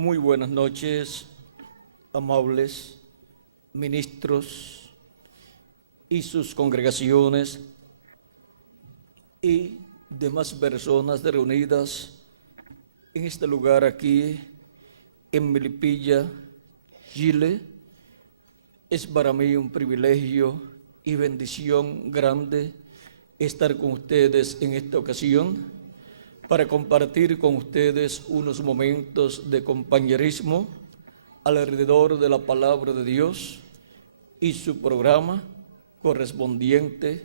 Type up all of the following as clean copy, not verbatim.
Muy buenas noches, amables ministros y sus congregaciones y demás personas reunidas en este lugar aquí en Melipilla, Chile. Es para mí un privilegio y bendición grande estar con ustedes en esta ocasión para compartir con ustedes unos momentos de compañerismo alrededor de la palabra de Dios y su programa correspondiente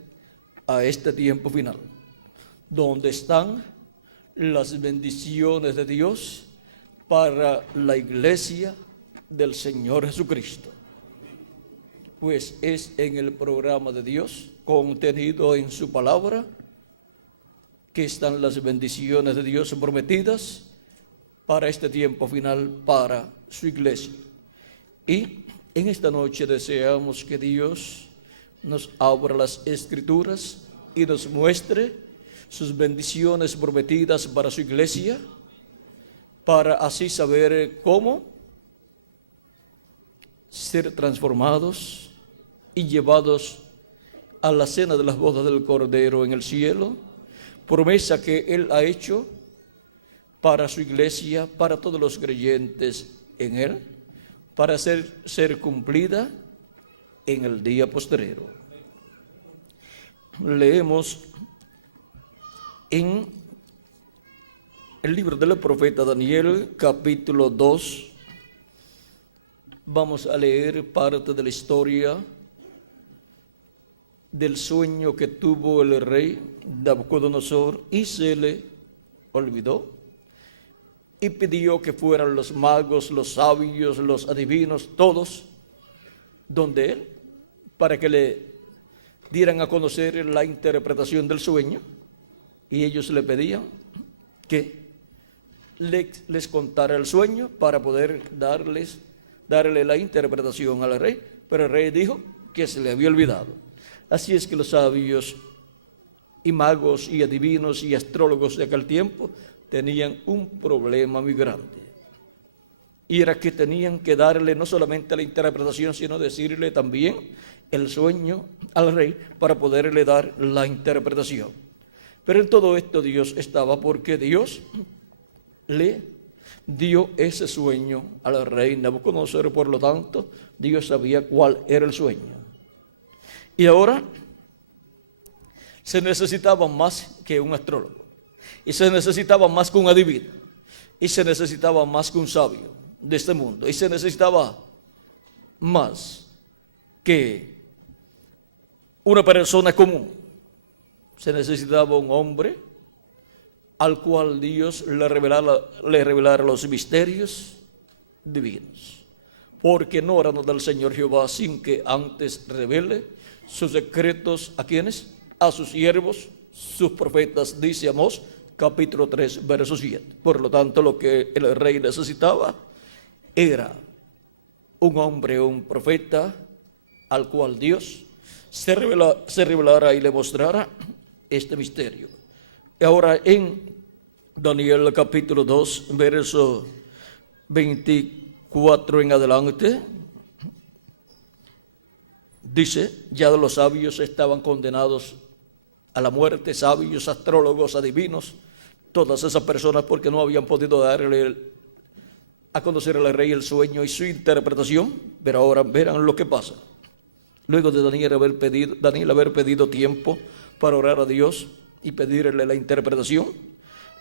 a este tiempo final, donde están las bendiciones de Dios para la iglesia del Señor Jesucristo. Pues es en el programa de Dios, contenido en su palabra, que están las bendiciones de Dios prometidas para este tiempo final, para su iglesia. Y en esta noche deseamos que Dios nos abra las Escrituras y nos muestre sus bendiciones prometidas para su iglesia, para así saber cómo ser transformados y llevados a la cena de las bodas del Cordero en el cielo, promesa que Él ha hecho para su iglesia, para todos los creyentes en Él, para ser cumplida en el día postrero. Leemos en el libro del profeta Daniel, capítulo 2. Vamos a leer parte de la historia del sueño que tuvo el rey Nabucodonosor y se le olvidó y pidió que fueran los magos, los sabios, los adivinos, todos donde él, para que le dieran a conocer la interpretación del sueño, y ellos le pedían que les contara el sueño para poder darle la interpretación al rey, pero el rey dijo que se le había olvidado. Así es que los sabios y magos y adivinos y astrólogos de aquel tiempo tenían un problema muy grande. Y era que tenían que darle no solamente la interpretación, sino decirle también el sueño al rey para poderle dar la interpretación. Pero en todo esto Dios estaba, porque Dios le dio ese sueño al rey Nabucodonosor. Por lo tanto, Dios sabía cuál era el sueño. Y ahora se necesitaba más que un astrólogo, y se necesitaba más que un adivino, y se necesitaba más que un sabio de este mundo, y se necesitaba más que una persona común. Se necesitaba un hombre al cual Dios le revelara los misterios divinos, porque no orando del Señor Jehová sin que antes revele sus secretos ¿a quiénes? A sus siervos, sus profetas, dice Amós, capítulo 3, verso 7. Por lo tanto, lo que el rey necesitaba era un hombre, un profeta, al cual Dios se revelara y le mostrara este misterio. Y ahora en Daniel capítulo 2, verso 24 en adelante, dice: ya los sabios estaban condenados a la muerte, sabios, astrólogos, adivinos, todas esas personas, porque no habían podido darle a conocer al rey el sueño y su interpretación. Pero ahora verán lo que pasa. Luego de Daniel haber pedido tiempo para orar a Dios y pedirle la interpretación,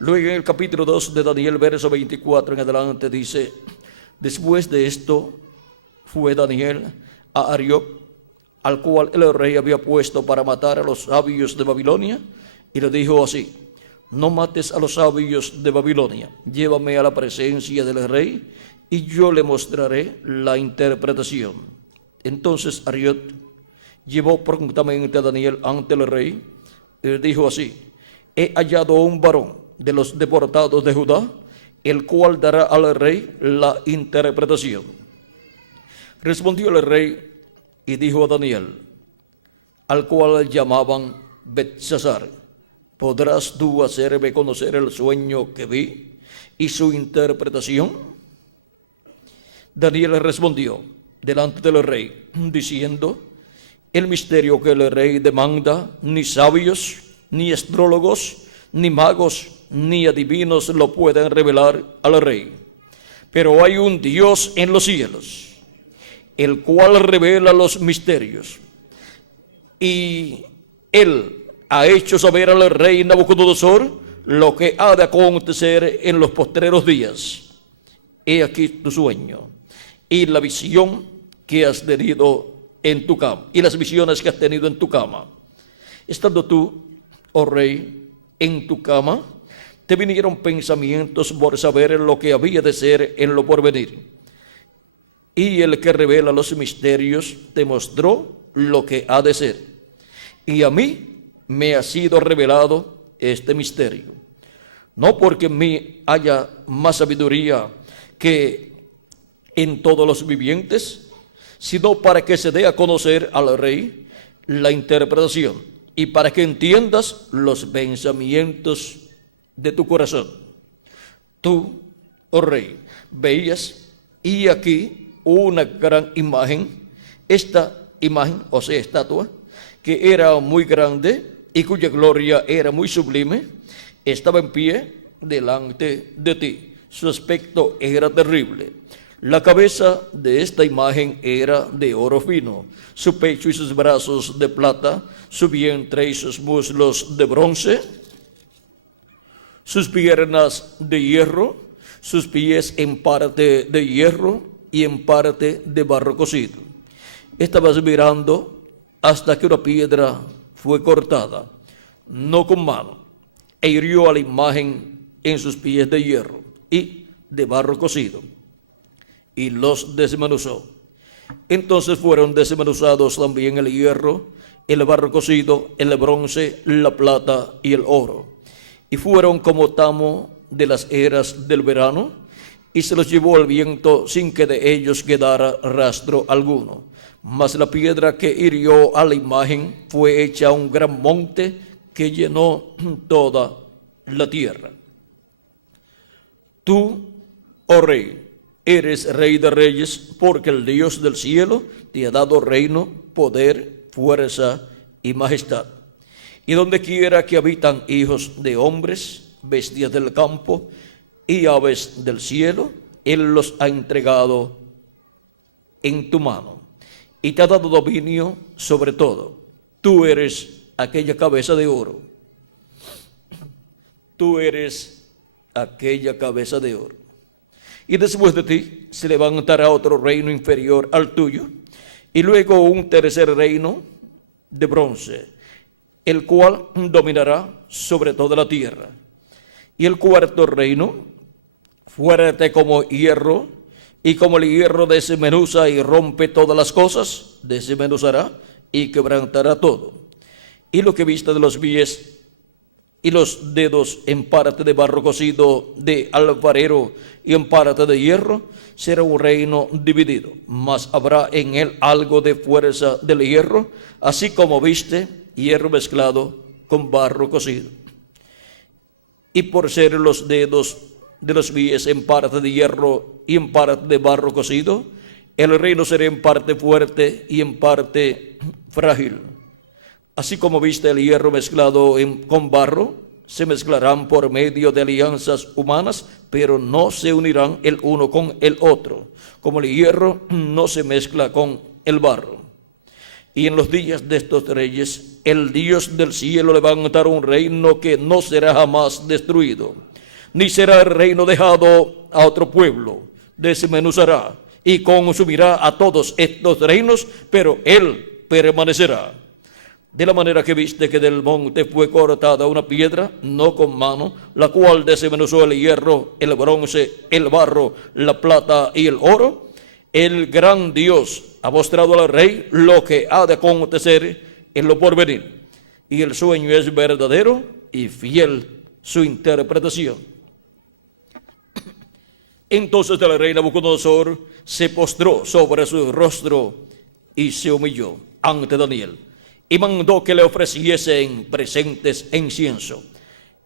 luego en el capítulo 2 de Daniel, verso 24 en adelante, dice: después de esto fue Daniel a Arioc, al cual el rey había puesto para matar a los sabios de Babilonia, y le dijo así: no mates a los sabios de Babilonia, llévame a la presencia del rey y yo le mostraré la interpretación. Entonces Arioc llevó prontamente a Daniel ante el rey y le dijo así: he hallado un varón de los deportados de Judá, el cual dará al rey la interpretación. Respondió el rey y dijo a Daniel, al cual llamaban Belsasar: ¿podrás tú hacerme conocer el sueño que vi y su interpretación? Daniel le respondió delante del rey, diciendo: el misterio que el rey demanda, ni sabios, ni astrólogos, ni magos, ni adivinos lo pueden revelar al rey. Pero hay un Dios en los cielos, el cual revela los misterios. Y él ha hecho saber al rey Nabucodonosor lo que ha de acontecer en los postreros días. He aquí tu sueño y la visión que has tenido en tu cama, y las visiones que has tenido en tu cama. Estando tú, oh rey, en tu cama, te vinieron pensamientos por saber lo que había de ser en lo porvenir. Y el que revela los misterios te mostró lo que ha de ser. Y a mí me ha sido revelado este misterio. No porque en mí haya más sabiduría que en todos los vivientes, sino para que se dé a conocer al rey la interpretación y para que entiendas los pensamientos de tu corazón. Tú, oh rey, veías, y aquí una gran imagen, esta imagen, o sea, estatua, que era muy grande y cuya gloria era muy sublime, estaba en pie delante de ti. Su aspecto era terrible. La cabeza de esta imagen era de oro fino, su pecho y sus brazos de plata, su vientre y sus muslos de bronce, sus piernas de hierro, sus pies en parte de hierro y en parte de barro cocido. Estabas mirando hasta que una piedra fue cortada, no con mano, e hirió a la imagen en sus pies de hierro y de barro cocido, y los desmenuzó. Entonces fueron desmenuzados también el hierro, el barro cocido, el bronce, la plata y el oro, y fueron como tamo de las eras del verano, y se los llevó el viento sin que de ellos quedara rastro alguno. Mas la piedra que hirió a la imagen fue hecha un gran monte que llenó toda la tierra. Tú, oh rey, eres rey de reyes, porque el Dios del cielo te ha dado reino, poder, fuerza y majestad. Y donde quiera que habitan hijos de hombres, bestias del campo y aves del cielo, Él los ha entregado en tu mano y te ha dado dominio sobre todo. Tú eres aquella cabeza de oro. Tú eres aquella cabeza de oro. Y después de ti se levantará otro reino inferior al tuyo, y luego un tercer reino de bronce, el cual dominará sobre toda la tierra. Y el cuarto reino, fuerte como hierro, y como el hierro desmenuza y rompe todas las cosas, desmenuzará y quebrantará todo. Y lo que viste de los pies y los dedos en parte de barro cocido de alfarero y en parte de hierro, será un reino dividido, mas habrá en él algo de fuerza del hierro, así como viste hierro mezclado con barro cocido. Y por ser los dedos de los pies en parte de hierro y en parte de barro cocido, el reino será en parte fuerte y en parte frágil. Así como viste el hierro mezclado con barro, se mezclarán por medio de alianzas humanas, pero no se unirán el uno con el otro, como el hierro no se mezcla con el barro. Y en los días de estos reyes, el Dios del cielo levantará un reino que no será jamás destruido, ni será el reino dejado a otro pueblo. Desmenuzará y consumirá a todos estos reinos, pero él permanecerá. De la manera que viste que del monte fue cortada una piedra, no con mano, la cual desmenuzó el hierro, el bronce, el barro, la plata y el oro, el gran Dios ha mostrado al rey lo que ha de acontecer en lo porvenir, y el sueño es verdadero y fiel su interpretación. Entonces el rey Nabucodonosor se postró sobre su rostro y se humilló ante Daniel, y mandó que le ofreciesen presentes e incienso.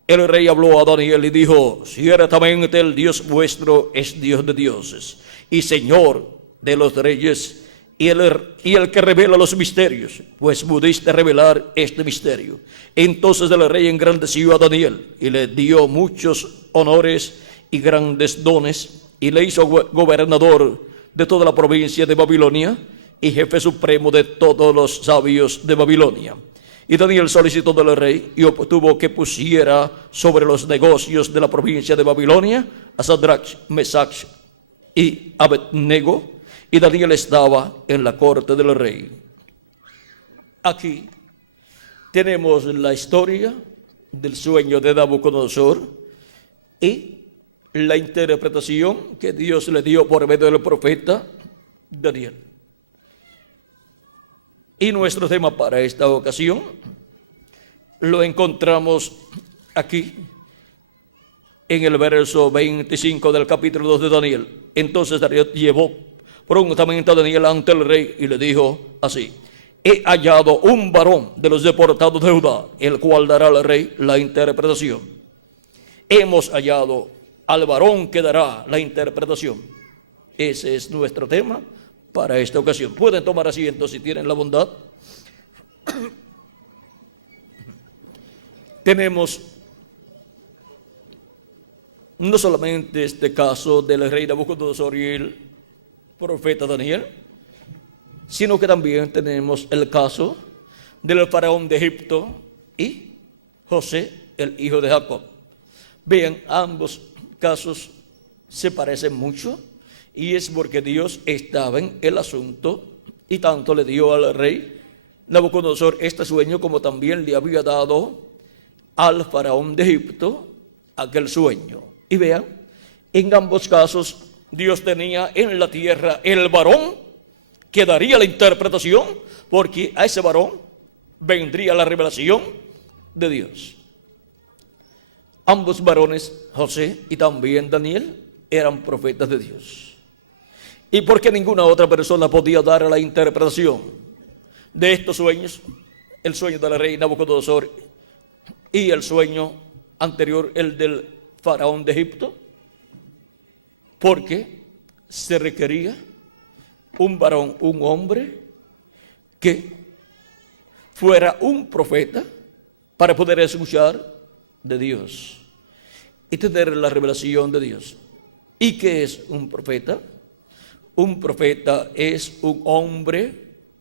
El rey habló a Daniel y dijo: ciertamente el Dios vuestro es Dios de dioses y Señor de los reyes, y el que revela los misterios, pues pudiste revelar este misterio. Entonces el rey engrandeció a Daniel y le dio muchos honores y grandes dones, y le hizo gobernador de toda la provincia de Babilonia y jefe supremo de todos los sabios de Babilonia. Y Daniel solicitó del rey y obtuvo que pusiera sobre los negocios de la provincia de Babilonia a Sadrach, Mesach y Abednego, y Daniel estaba en la corte del rey. Aquí tenemos la historia del sueño de Nabucodonosor y la interpretación que Dios le dio por medio del profeta Daniel. Y nuestro tema para esta ocasión lo encontramos aquí en el verso 25 del capítulo 2 de Daniel. Entonces Daniel llevó prontamente a Daniel ante el rey y le dijo así: he hallado un varón de los deportados de Judá, el cual dará al rey la interpretación. Hemos hallado al varón que dará la interpretación. Ese es nuestro tema para esta ocasión. Pueden tomar asiento si tienen la bondad. Tenemos no solamente este caso del rey Nabucodonosor y el profeta Daniel, sino que también tenemos el caso del faraón de Egipto y José, el hijo de Jacob. Vean, ambos casos se parecen mucho, y es porque Dios estaba en el asunto y tanto le dio al rey Nabucodonosor este sueño como también le había dado al faraón de Egipto aquel sueño. Y vean, en ambos casos Dios tenía en la tierra el varón que daría la interpretación, porque a ese varón vendría la revelación de Dios. Ambos varones, José y también Daniel, eran profetas de Dios. Y porque ninguna otra persona podía dar la interpretación de estos sueños, el sueño del rey Nabucodonosor y el sueño anterior, el del faraón de Egipto, porque se requería un varón, un hombre que fuera un profeta para poder escuchar de Dios y tener la revelación de Dios. ¿Y qué es un profeta? Un profeta es un hombre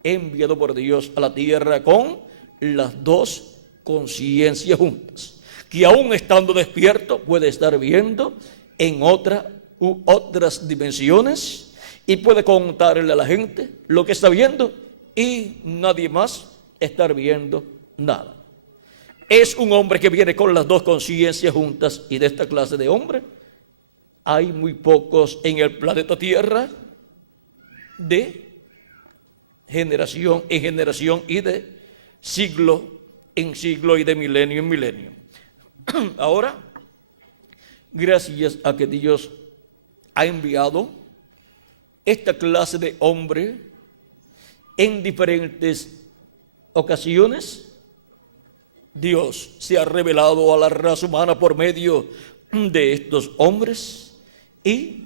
enviado por Dios a la tierra con las dos conciencias juntas, que aún estando despierto puede estar viendo en otras dimensiones y puede contarle a la gente lo que está viendo y nadie más estar viendo nada. Es un hombre que viene con las dos conciencias juntas, y de esta clase de hombre hay muy pocos en el planeta Tierra, de generación en generación y de siglo en siglo y de milenio en milenio. Ahora, gracias a que Dios ha enviado esta clase de hombre en diferentes ocasiones, Dios se ha revelado a la raza humana por medio de estos hombres, y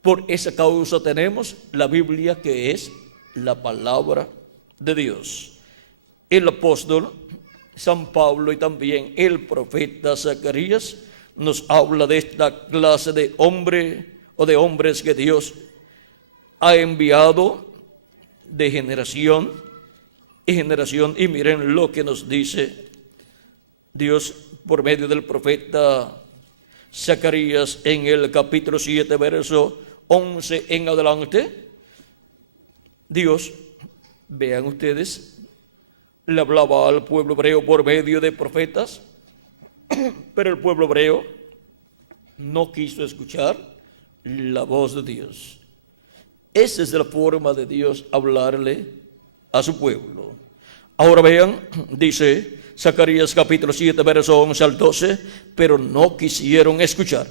por esa causa tenemos la Biblia, que es la palabra de Dios. El apóstol San Pablo y también el profeta Zacarías nos habla de esta clase de hombre o de hombres que Dios ha enviado de generación en generación. Y miren lo que nos dice Dios por medio del profeta Zacarías en el capítulo 7, verso 11 en adelante. Dios, vean ustedes, le hablaba al pueblo hebreo por medio de profetas, pero el pueblo hebreo no quiso escuchar la voz de Dios. Esa es la forma de Dios hablarle a su pueblo. Ahora vean, dice Zacarías capítulo 7, verso 11 al 12, pero no quisieron escuchar.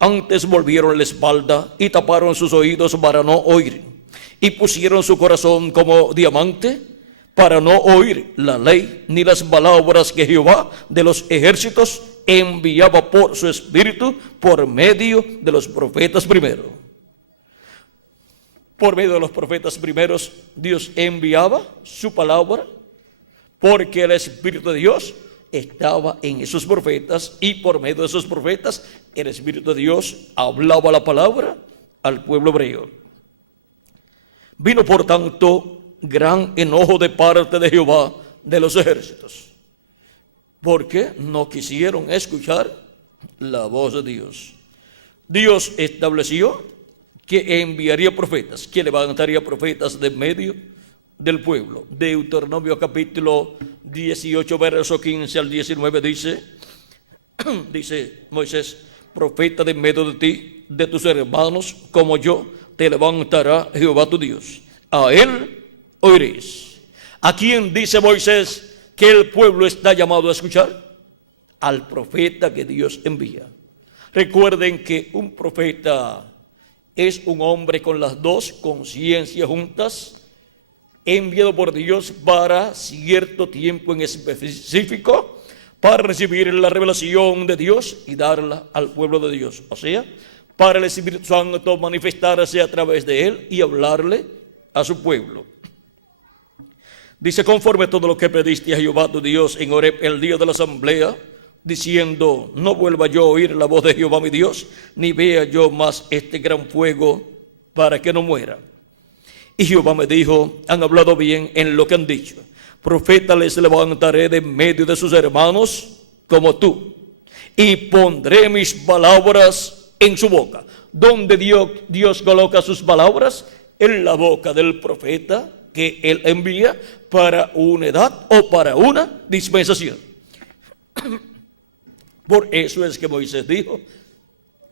Antes volvieron la espalda y taparon sus oídos para no oír, y pusieron su corazón como diamante para no oír la ley ni las palabras que Jehová de los ejércitos enviaba por su espíritu por medio de los profetas primero. por medio de los profetas primeros, Dios enviaba su palabra, porque el Espíritu de Dios estaba en esos profetas, y por medio de esos profetas el Espíritu de Dios hablaba la palabra al pueblo hebreo. Vino por tanto gran enojo de parte de Jehová de los ejércitos, porque no quisieron escuchar la voz de Dios. Dios estableció que enviaría profetas, que levantaría profetas de medio del pueblo. Deuteronomio capítulo 18, verso 15 al 19 dice Moisés: profeta de medio de ti, de tus hermanos, como yo, te levantará Jehová tu Dios. A él oiréis. ¿A quién dice Moisés que el pueblo está llamado a escuchar? Al profeta que Dios envía. Recuerden que un profeta es un hombre con las dos conciencias juntas, enviado por Dios para cierto tiempo en específico, para recibir la revelación de Dios y darla al pueblo de Dios. O sea, para el Espíritu Santo manifestarse a través de él y hablarle a su pueblo. Dice: conforme a todo lo que pediste a Jehová tu Dios en Horeb el día de la asamblea, diciendo: no vuelva yo a oír la voz de Jehová mi Dios, ni vea yo más este gran fuego, para que no muera. Y Jehová me dijo: han hablado bien en lo que han dicho. Profeta les levantaré de medio de sus hermanos como tú, y pondré mis palabras en su boca. ¿Dónde Dios coloca sus palabras? En la boca del profeta que él envía para una edad o para una dispensación. Por eso es que Moisés dijo: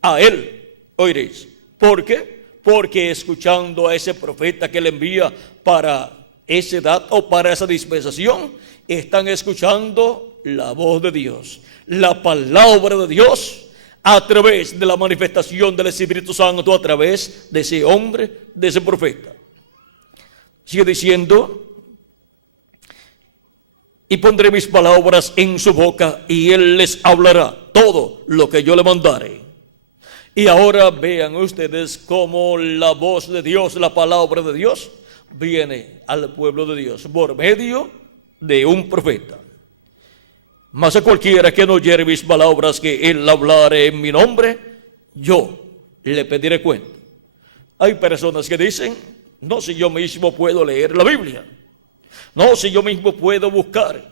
a él oiréis. ¿Por qué? Porque escuchando a ese profeta que le envía para esa edad o para esa dispensación, están escuchando la voz de Dios, la palabra de Dios, a través de la manifestación del Espíritu Santo, a través de ese hombre, de ese profeta. Sigue diciendo: y pondré mis palabras en su boca, y él les hablará todo lo que yo le mandare. Y ahora vean ustedes cómo la voz de Dios, la palabra de Dios, viene al pueblo de Dios por medio de un profeta. Mas a cualquiera que no oyere mis palabras, que él hablare en mi nombre, yo le pediré cuenta. Hay personas que dicen: no, si yo mismo puedo leer la Biblia, no, si yo mismo puedo buscar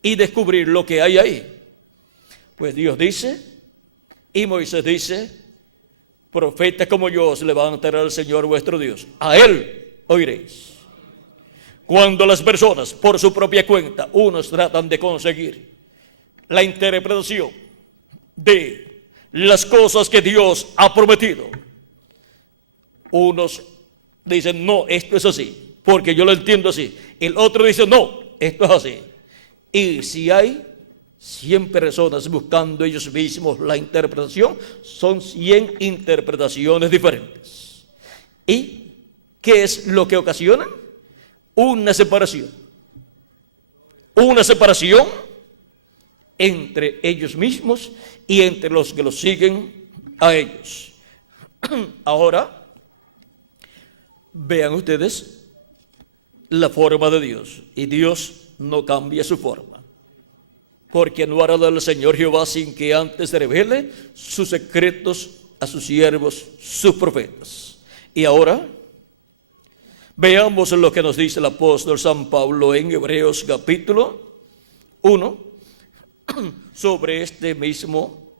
y descubrir lo que hay ahí. Pues Dios dice, y Moisés dice: profeta como yo os levantará el Señor vuestro Dios, a él oiréis. Cuando las personas por su propia cuenta, unos tratan de conseguir la interpretación de las cosas que Dios ha prometido, unos dicen: no, esto es así, porque yo lo entiendo así. El otro dice: no, esto es así. Y si hay 100 personas buscando ellos mismos la interpretación, son 100 interpretaciones diferentes. ¿Y qué es lo que ocasiona? Una separación. Una separación entre ellos mismos y entre los que los siguen a ellos. Ahora, vean ustedes la forma de Dios. Y Dios no cambia su forma, porque no hará del Señor Jehová sin que antes revele sus secretos a sus siervos, sus profetas. Y ahora veamos lo que nos dice el apóstol San Pablo en Hebreos capítulo 1 sobre este mismo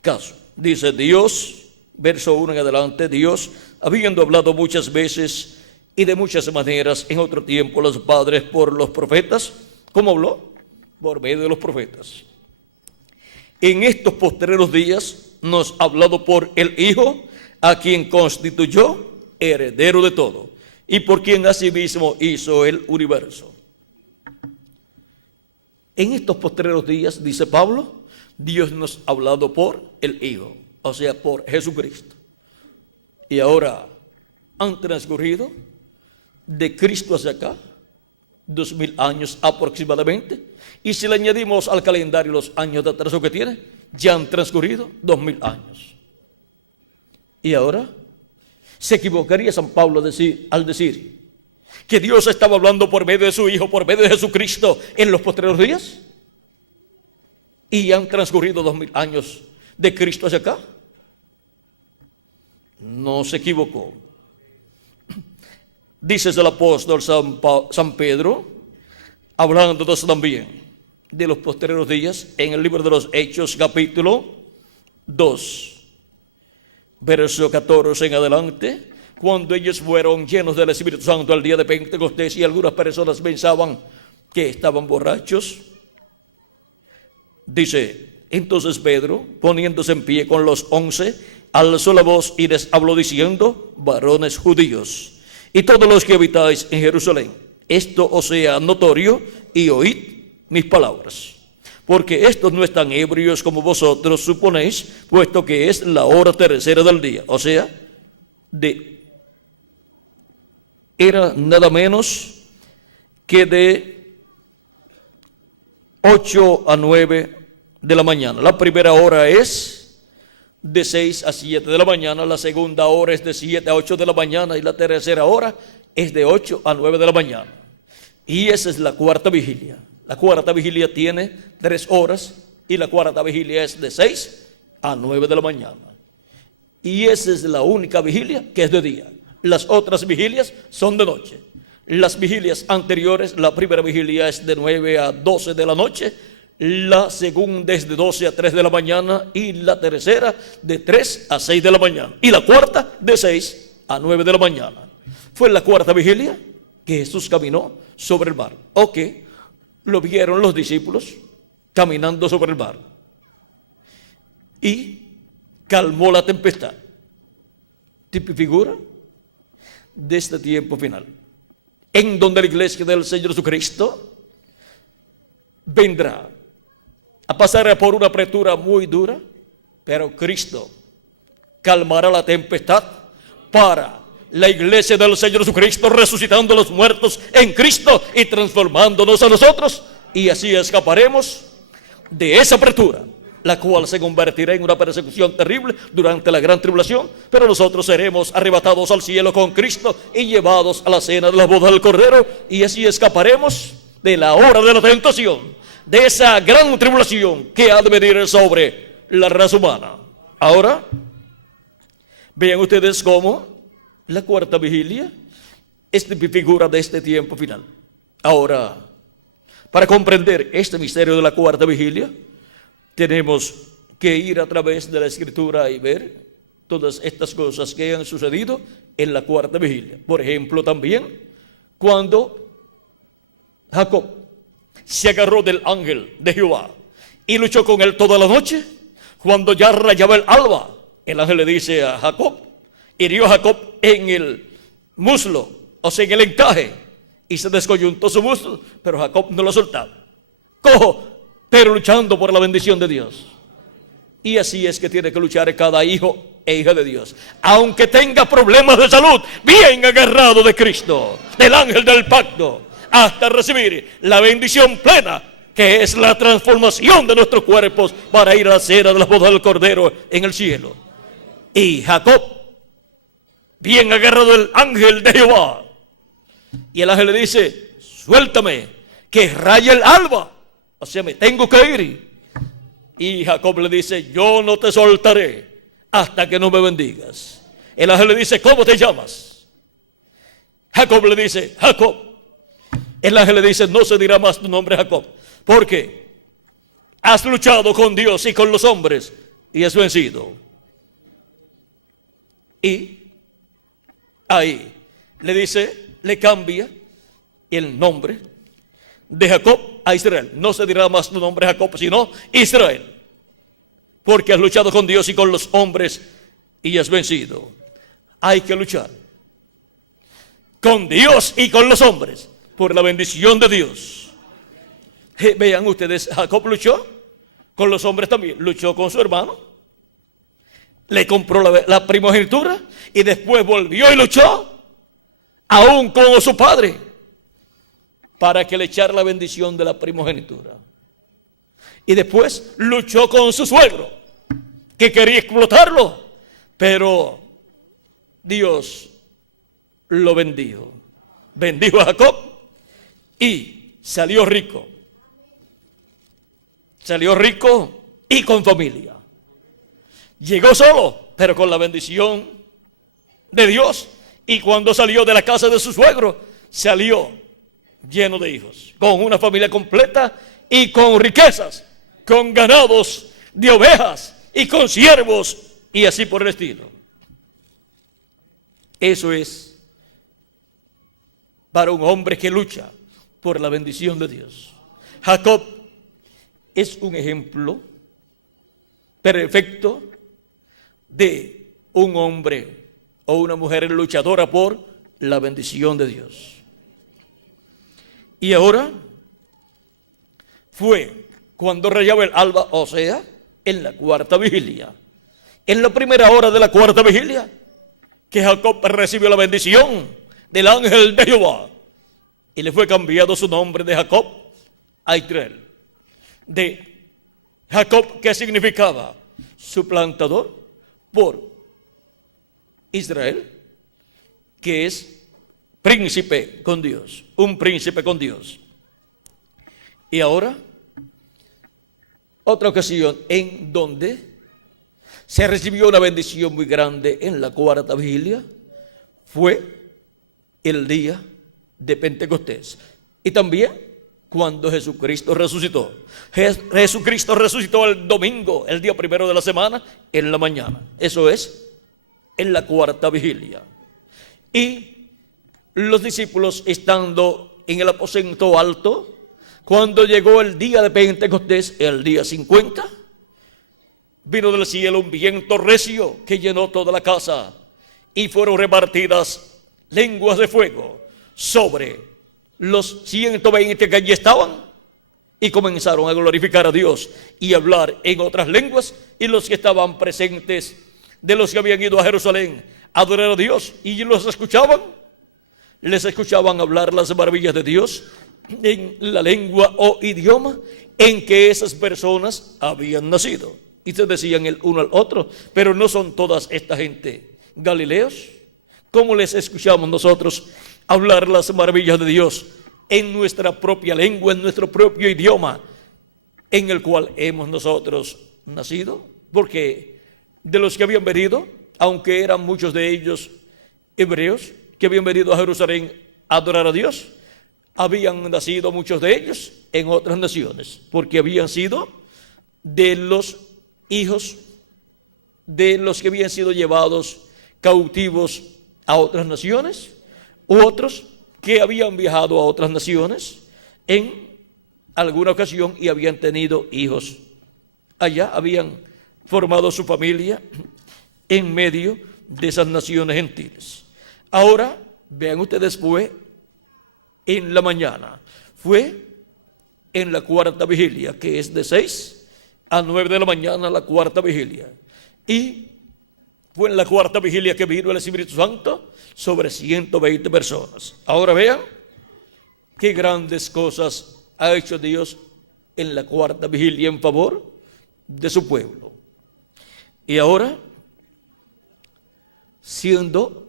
caso. Dice: Dios, verso 1 en adelante, Dios, habiendo hablado muchas veces y de muchas maneras en otro tiempo los padres por los profetas. ¿Cómo habló? Por medio de los profetas. En estos postreros días nos ha hablado por el Hijo, a quien constituyó heredero de todo, y por quien asimismo hizo el universo. En estos postreros días, dice Pablo, Dios nos ha hablado por el Hijo, o sea, por Jesucristo. Y ahora han transcurrido de Cristo hacia acá 2000 años aproximadamente, y si le añadimos al calendario los años de atraso que tiene, ya han transcurrido 2000 años. Y ahora Se equivocaría San Pablo al decir que Dios estaba hablando por medio de su Hijo, por medio de Jesucristo en los postreros días. Y han transcurrido 2000 años de Cristo hacia acá. No se equivocó. Dice el apóstol San Pedro, hablando también de los postreros días, en el libro de los Hechos, capítulo 2, verso 14 en adelante, cuando ellos fueron llenos del Espíritu Santo al día de Pentecostés y algunas personas pensaban que estaban borrachos. Dice, entonces Pedro, poniéndose en pie con los 11, alzó la voz y les habló diciendo: varones judíos, y todos los que habitáis en Jerusalén, esto os sea notorio, y oíd mis palabras. Porque estos no están ebrios como vosotros suponéis, puesto que es la hora tercera del día. O sea, era nada menos que de 8 a 9 de la mañana. La primera hora es de 6 a 7 de la mañana, la segunda hora es de 7 a 8 de la mañana y la tercera hora es de 8 a 9 de la mañana. Y esa es la cuarta vigilia. La cuarta vigilia tiene 3 horas y la cuarta vigilia es de 6 a 9 de la mañana. Y esa es la única vigilia que es de día. Las otras vigilias son de noche. Las vigilias anteriores, la primera vigilia es de 9 a 12 de la noche, la segunda es de 12 a 3 de la mañana y la tercera de 3 a 6 de la mañana y la cuarta de 6 a 9 de la mañana. Fue la cuarta vigilia que Jesús caminó sobre el mar, o que lo vieron los discípulos caminando sobre el mar y calmó la tempestad. Tipo y figura de este tiempo final, en donde la iglesia del Señor Jesucristo vendrá a pasar por una apretura muy dura, pero Cristo calmará la tempestad para la iglesia del Señor Jesucristo, resucitando a los muertos en Cristo y transformándonos a nosotros, y así escaparemos de esa apretura, la cual se convertirá en una persecución terrible durante la gran tribulación, pero nosotros seremos arrebatados al cielo con Cristo y llevados a la cena de la boda del Cordero, y así escaparemos de la hora de la tentación, de esa gran tribulación que ha de venir sobre la raza humana. Ahora, vean ustedes cómo la cuarta vigilia es figura de este tiempo final. Ahora, para comprender este misterio de la cuarta vigilia, tenemos que ir a través de la Escritura y ver todas estas cosas que han sucedido en la cuarta vigilia. Por ejemplo, también cuando Jacob se agarró del ángel de Jehová y luchó con él toda la noche, cuando ya rayaba el alba, el ángel le dice a Jacob, hirió a Jacob en el muslo, o sea, en el encaje, y se descoyuntó su muslo, pero Jacob no lo soltaba. Cojo, pero luchando por la bendición de Dios. Y así es que tiene que luchar cada hijo e hija de Dios, aunque tenga problemas de salud, bien agarrado de Cristo, del ángel del pacto, hasta recibir la bendición plena, que es la transformación de nuestros cuerpos para ir a la cena de la boda del Cordero en el cielo. Y Jacob, bien agarrado del ángel de Jehová, y el ángel le dice, suéltame, que raya el alba, o sea, me tengo que ir. Y Jacob le dice, yo no te soltaré hasta que no me bendigas. El ángel le dice, ¿cómo te llamas? Jacob le dice, Jacob. El ángel le dice, no se dirá más tu nombre Jacob, porque has luchado con Dios y con los hombres y has vencido. Y ahí le dice, le cambia el nombre de Jacob a Israel. No se dirá más tu nombre Jacob, sino Israel, porque has luchado con Dios y con los hombres y has vencido. Hay que luchar con Dios y con los hombres por la bendición de Dios. Vean ustedes, Jacob luchó con los hombres también, luchó con su hermano, le compró la primogenitura y después volvió y luchó aún con su padre para que le echara la bendición de la primogenitura. Y después luchó con su suegro, que quería explotarlo, pero Dios lo bendijo. Bendijo a Jacob y salió rico. Salió rico y con familia. Llegó solo, pero con la bendición de Dios. Y cuando salió de la casa de su suegro, salió lleno de hijos, con una familia completa y con riquezas, con ganados de ovejas y con siervos y así por el estilo. Eso es para un hombre que lucha por la bendición de Dios. Jacob es un ejemplo perfecto de un hombre o una mujer luchadora por la bendición de Dios. Y ahora fue cuando rayaba el alba, o sea, en la cuarta vigilia, en la primera hora de la cuarta vigilia, que Jacob recibió la bendición del ángel de Jehová y le fue cambiado su nombre de Jacob a Israel. De Jacob, que significaba suplantador, por Israel, que es príncipe con Dios, un príncipe con Dios. Y ahora, otra ocasión en donde se recibió una bendición muy grande en la cuarta vigilia fue el día de Pentecostés. Y también cuando Jesucristo resucitó. Jesucristo resucitó el domingo, el día primero de la semana, en la mañana. Eso es en la cuarta vigilia. Y los discípulos, estando en el aposento alto, cuando llegó el día de Pentecostés, el día 50, vino del cielo un viento recio que llenó toda la casa y fueron repartidas lenguas de fuego sobre los 120 que allí estaban y comenzaron a glorificar a Dios y hablar en otras lenguas. Y los que estaban presentes, de los que habían ido a Jerusalén a adorar a Dios y los escuchaban, les escuchaban hablar las maravillas de Dios en la lengua o idioma en que esas personas habían nacido. Y se decían el uno al otro: pero no son todas esta gente galileos. ¿Cómo les escuchamos nosotros hablar las maravillas de Dios en nuestra propia lengua, en nuestro propio idioma, en el cual hemos nosotros nacido? Porque de los que habían venido, aunque eran muchos de ellos hebreos, que habían venido a Jerusalén a adorar a Dios, habían nacido muchos de ellos en otras naciones, porque habían sido de los hijos de los que habían sido llevados cautivos a otras naciones, u otros que habían viajado a otras naciones en alguna ocasión y habían tenido hijos allá, habían formado su familia en medio de esas naciones gentiles. Ahora, vean ustedes, fue en la mañana, fue en la cuarta vigilia, que es de 6 a 9 de la mañana, la cuarta vigilia. Y fue en la cuarta vigilia que vino el Espíritu Santo sobre 120 personas. Ahora vean qué grandes cosas ha hecho Dios en la cuarta vigilia en favor de su pueblo. Y ahora, siendo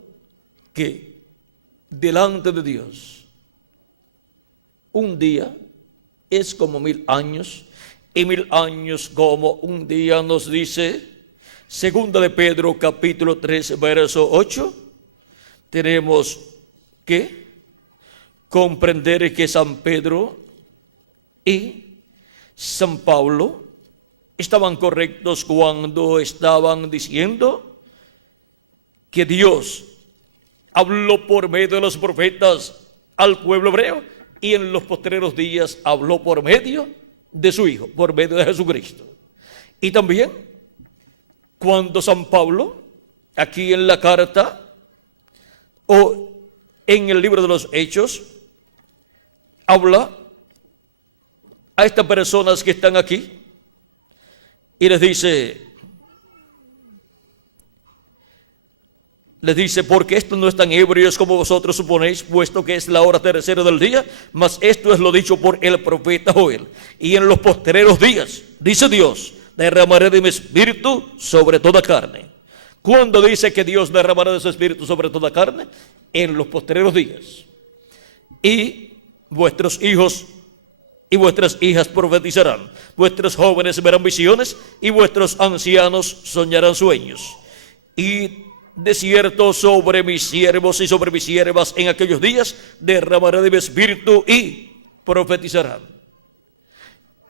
que delante de Dios un día es como 1000 años, y 1000 años como un día, nos dice Segunda de Pedro capítulo 3 verso 8, tenemos que comprender que San Pedro y San Pablo estaban correctos cuando estaban diciendo que Dios habló por medio de los profetas al pueblo hebreo y en los postreros días habló por medio de su Hijo, por medio de Jesucristo. Y también cuando San Pablo, aquí en la carta o en el libro de los Hechos, habla a estas personas que están aquí y les dice, porque estos no están ebrios como vosotros suponéis, puesto que es la hora tercera del día, mas esto es lo dicho por el profeta Joel. Y en los postreros días, dice Dios, derramaré de mi espíritu sobre toda carne. ¿Cuándo dice que Dios derramará de su espíritu sobre toda carne? En los postreros días. Y vuestros hijos y vuestras hijas profetizarán, vuestros jóvenes verán visiones y vuestros ancianos soñarán sueños. Y de cierto sobre mis siervos y sobre mis siervas en aquellos días derramaré de mi espíritu y profetizarán.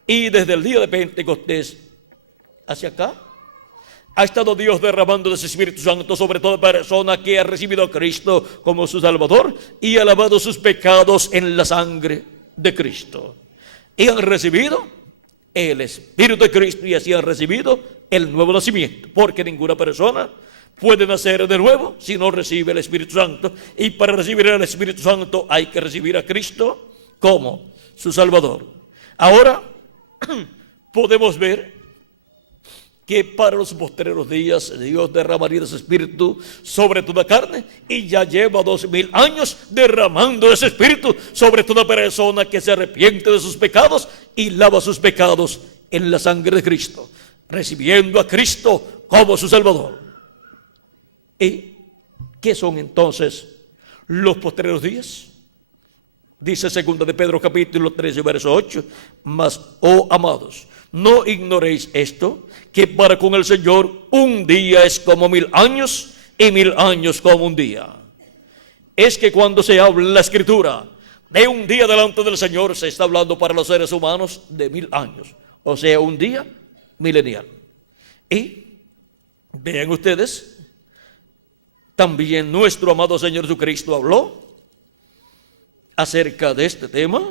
Y desde el día de Pentecostés hacia acá ha estado Dios derramando de su Espíritu Santo sobre toda persona que ha recibido a Cristo como su Salvador y ha lavado sus pecados en la sangre de Cristo. Y han recibido el Espíritu de Cristo y así han recibido el nuevo nacimiento, porque ninguna persona puede nacer de nuevo si no recibe el Espíritu Santo, y para recibir el Espíritu Santo hay que recibir a Cristo como su Salvador. Ahora podemos ver que para los postreros días Dios derramaría de su Espíritu sobre toda carne, y ya lleva 2000 años derramando ese Espíritu sobre toda persona que se arrepiente de sus pecados y lava sus pecados en la sangre de Cristo, recibiendo a Cristo como su Salvador. ¿Y qué son entonces los postreros días? Dice 2 de Pedro capítulo 13 verso 8: mas, oh amados, no ignoréis esto, que para con el Señor un día es como 1000 años y 1000 años como un día. Es que cuando se habla en la Escritura de un día delante del Señor, se está hablando para los seres humanos de 1000 años, o sea, un día milenial. Y vean ustedes, también nuestro amado Señor Jesucristo habló acerca de este tema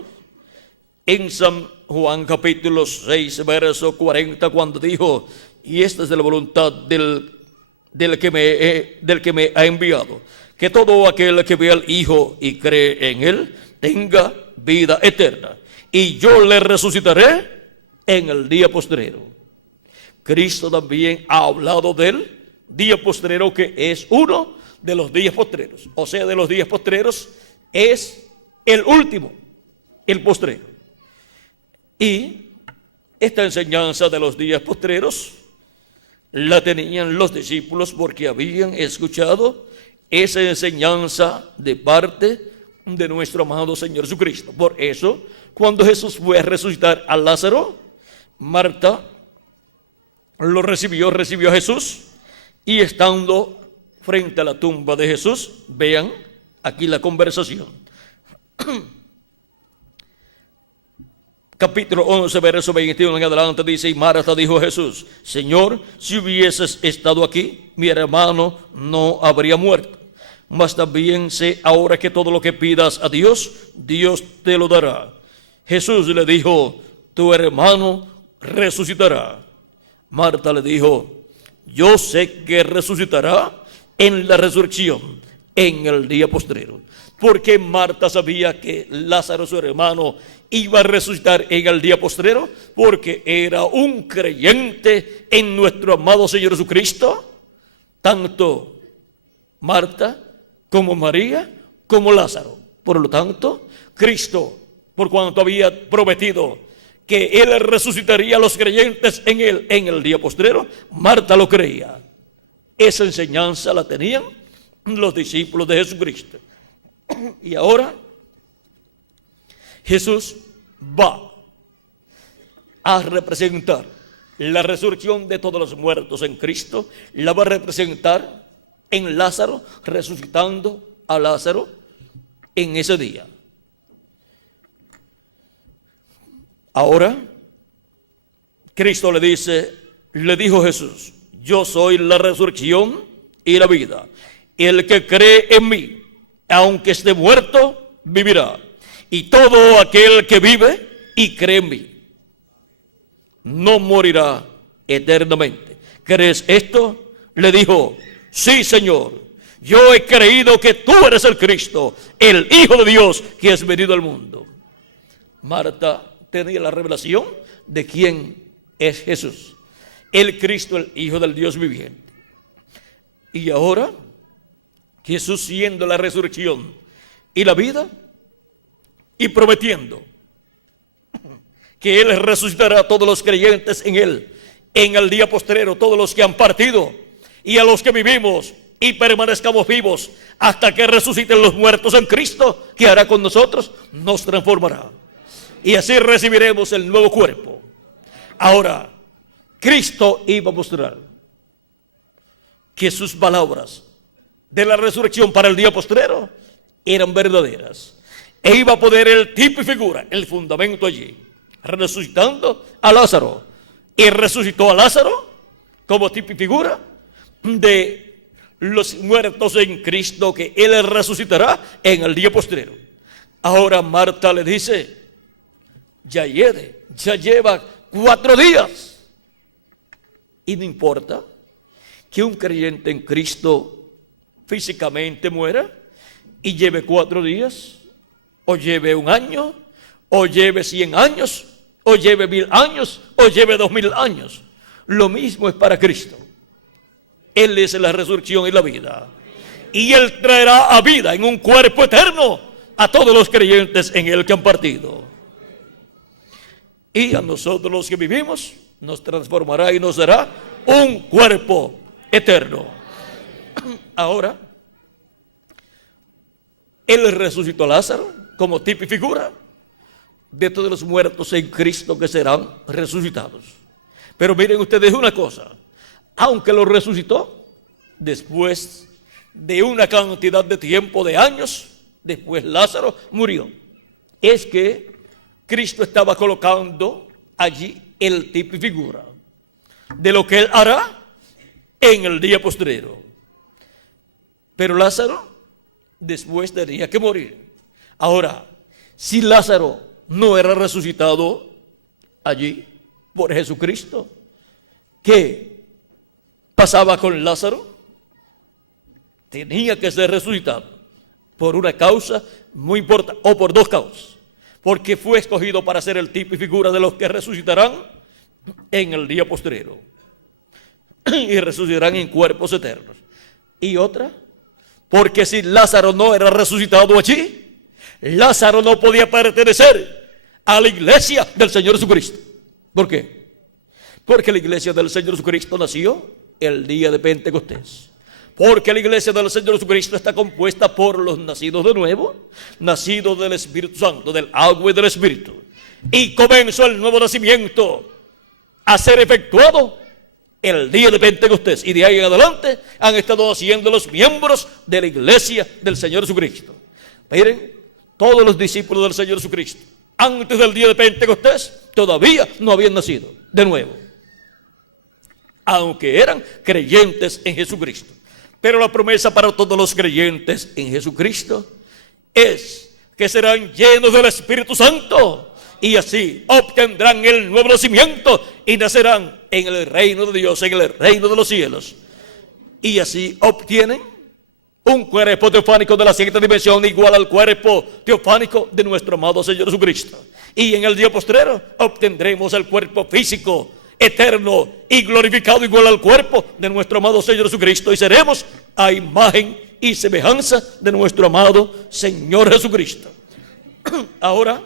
en San Juan capítulo 6 verso 40, cuando dijo: y esta es de la voluntad del que me ha enviado, que todo aquel que ve al Hijo y cree en Él tenga vida eterna, y yo le resucitaré en el día postrero. Cristo también ha hablado del día postrero, que es uno de los días postreros, o sea, de los días postreros es el último, el postrero. Y esta enseñanza de los días postreros la tenían los discípulos porque habían escuchado esa enseñanza de parte de nuestro amado Señor Jesucristo. Por eso, cuando Jesús fue a resucitar a Lázaro, Marta lo recibió a Jesús, y estando frente a la tumba de Jesús, vean aquí la conversación. Capítulo 11, verso 21 en adelante dice: y Marta dijo a Jesús: Señor, si hubieses estado aquí, mi hermano no habría muerto. Mas también sé ahora que todo lo que pidas a Dios, Dios te lo dará. Jesús le dijo: tu hermano resucitará. Marta le dijo: yo sé que resucitará en la resurrección, en el día postrero. Porque Marta sabía que Lázaro, su hermano, iba a resucitar en el día postrero, porque era un creyente en nuestro amado Señor Jesucristo, tanto Marta como María como Lázaro. Por lo tanto, Cristo, por cuanto había prometido que Él resucitaría a los creyentes en Él en el día postrero, Marta lo creía. Esa enseñanza la tenían los discípulos de Jesucristo. Y ahora Jesús va a representar la resurrección de todos los muertos en Cristo, la va a representar en Lázaro, resucitando a Lázaro en ese día. Ahora Cristo le dijo Jesús: yo soy la resurrección y la vida. El que cree en mí, aunque esté muerto, vivirá. Y todo aquel que vive y cree en mí, no morirá eternamente. ¿Crees esto? Le dijo: sí, Señor, yo he creído que tú eres el Cristo, el Hijo de Dios, que has venido al mundo. Marta tenía la revelación de quién es Jesús, el Cristo, el Hijo del Dios viviente. Y ahora Jesús, siendo la resurrección y la vida, y prometiendo que Él resucitará a todos los creyentes en Él en el día postrero, todos los que han partido y a los que vivimos y permanezcamos vivos hasta que resuciten los muertos en Cristo, ¿qué hará con nosotros? Nos transformará. Y así recibiremos el nuevo cuerpo. Ahora, Cristo iba a mostrar que sus palabras de la resurrección para el día postrero eran verdaderas. E iba a poner el tipo y figura, el fundamento allí, resucitando a Lázaro. Y resucitó a Lázaro como tipo y figura de los muertos en Cristo, que Él resucitará en el día postrero. Ahora Marta le dice, ya lleva 4 días. Y no importa que un creyente en Cristo físicamente muera y lleve 4 días, o lleve 1 año, o lleve 100 años, o lleve 1000 años, o lleve 2000 años. Lo mismo es para Cristo. Él es la resurrección y la vida. Y Él traerá a vida en un cuerpo eterno a todos los creyentes en Él que han partido. Y a nosotros los que vivimos nos transformará y nos dará un cuerpo eterno. Ahora, Él resucitó a Lázaro como tipo y figura de todos los muertos en Cristo que serán resucitados. Pero miren ustedes una cosa, aunque lo resucitó, después de una cantidad de tiempo, de años, después Lázaro murió. Es que Cristo estaba colocando allí el tipo y figura de lo que Él hará en el día postrero. Pero Lázaro después tenía que morir. Ahora, si Lázaro no era resucitado allí por Jesucristo, ¿qué pasaba con Lázaro? Tenía que ser resucitado por una causa muy importante, o por 2 causas, porque fue escogido para ser el tipo y figura de los que resucitarán en el día postrero y resucitarán en cuerpos eternos. Y otra, porque si Lázaro no era resucitado allí, Lázaro no podía pertenecer a la iglesia del Señor Jesucristo. ¿Por qué? Porque la iglesia del Señor Jesucristo nació el día de Pentecostés. Porque la iglesia del Señor Jesucristo está compuesta por los nacidos de nuevo, nacidos del Espíritu Santo, del agua y del Espíritu. Y comenzó el nuevo nacimiento a ser efectuado el día de Pentecostés. Y de ahí en adelante han estado haciendo los miembros de la iglesia del Señor Jesucristo. Miren, todos los discípulos del Señor Jesucristo, antes del día de Pentecostés, todavía no habían nacido de nuevo, aunque eran creyentes en Jesucristo. Pero la promesa para todos los creyentes en Jesucristo es que serán llenos del Espíritu Santo y así obtendrán el nuevo nacimiento y nacerán en el reino de Dios, en el reino de los cielos. Y así obtienen un cuerpo teofánico de la 7ª dimensión igual al cuerpo teofánico de nuestro amado Señor Jesucristo. Y en el día postrero obtendremos el cuerpo físico eterno y glorificado igual al cuerpo de nuestro amado Señor Jesucristo, y seremos a imagen y semejanza de nuestro amado Señor Jesucristo. Ahora,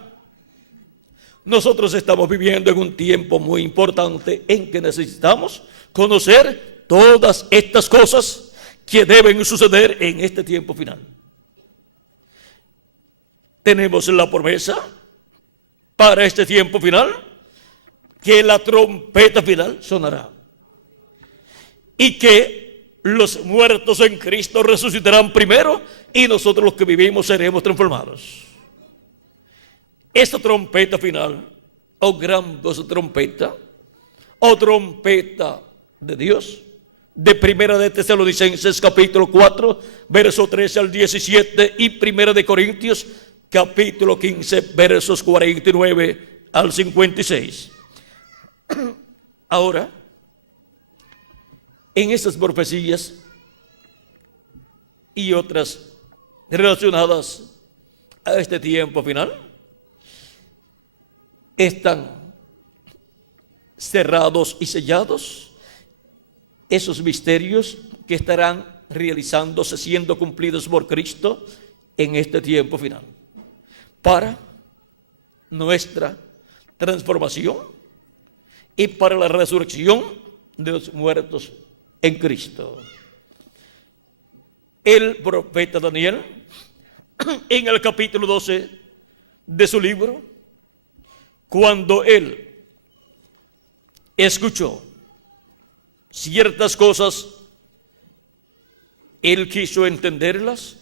nosotros estamos viviendo en un tiempo muy importante en que necesitamos conocer todas estas cosas que deben suceder en este tiempo final. Tenemos la promesa para este tiempo final que la trompeta final sonará y que los muertos en Cristo resucitarán primero y nosotros los que vivimos seremos transformados. Esta trompeta final, o grandiosa trompeta, o trompeta de Dios, de Primera de Tesalonicenses capítulo 4, verso 13 al 17, y Primera de Corintios capítulo 15, versos 49 al 56. Ahora, en estas profecías y otras relacionadas a este tiempo final, están cerrados y sellados esos misterios que estarán realizándose, siendo cumplidos por Cristo en este tiempo final, para nuestra transformación y para la resurrección de los muertos en Cristo. el profeta Daniel, en el capítulo 12 de su libro, cuando él escuchó ciertas cosas, él quiso entenderlas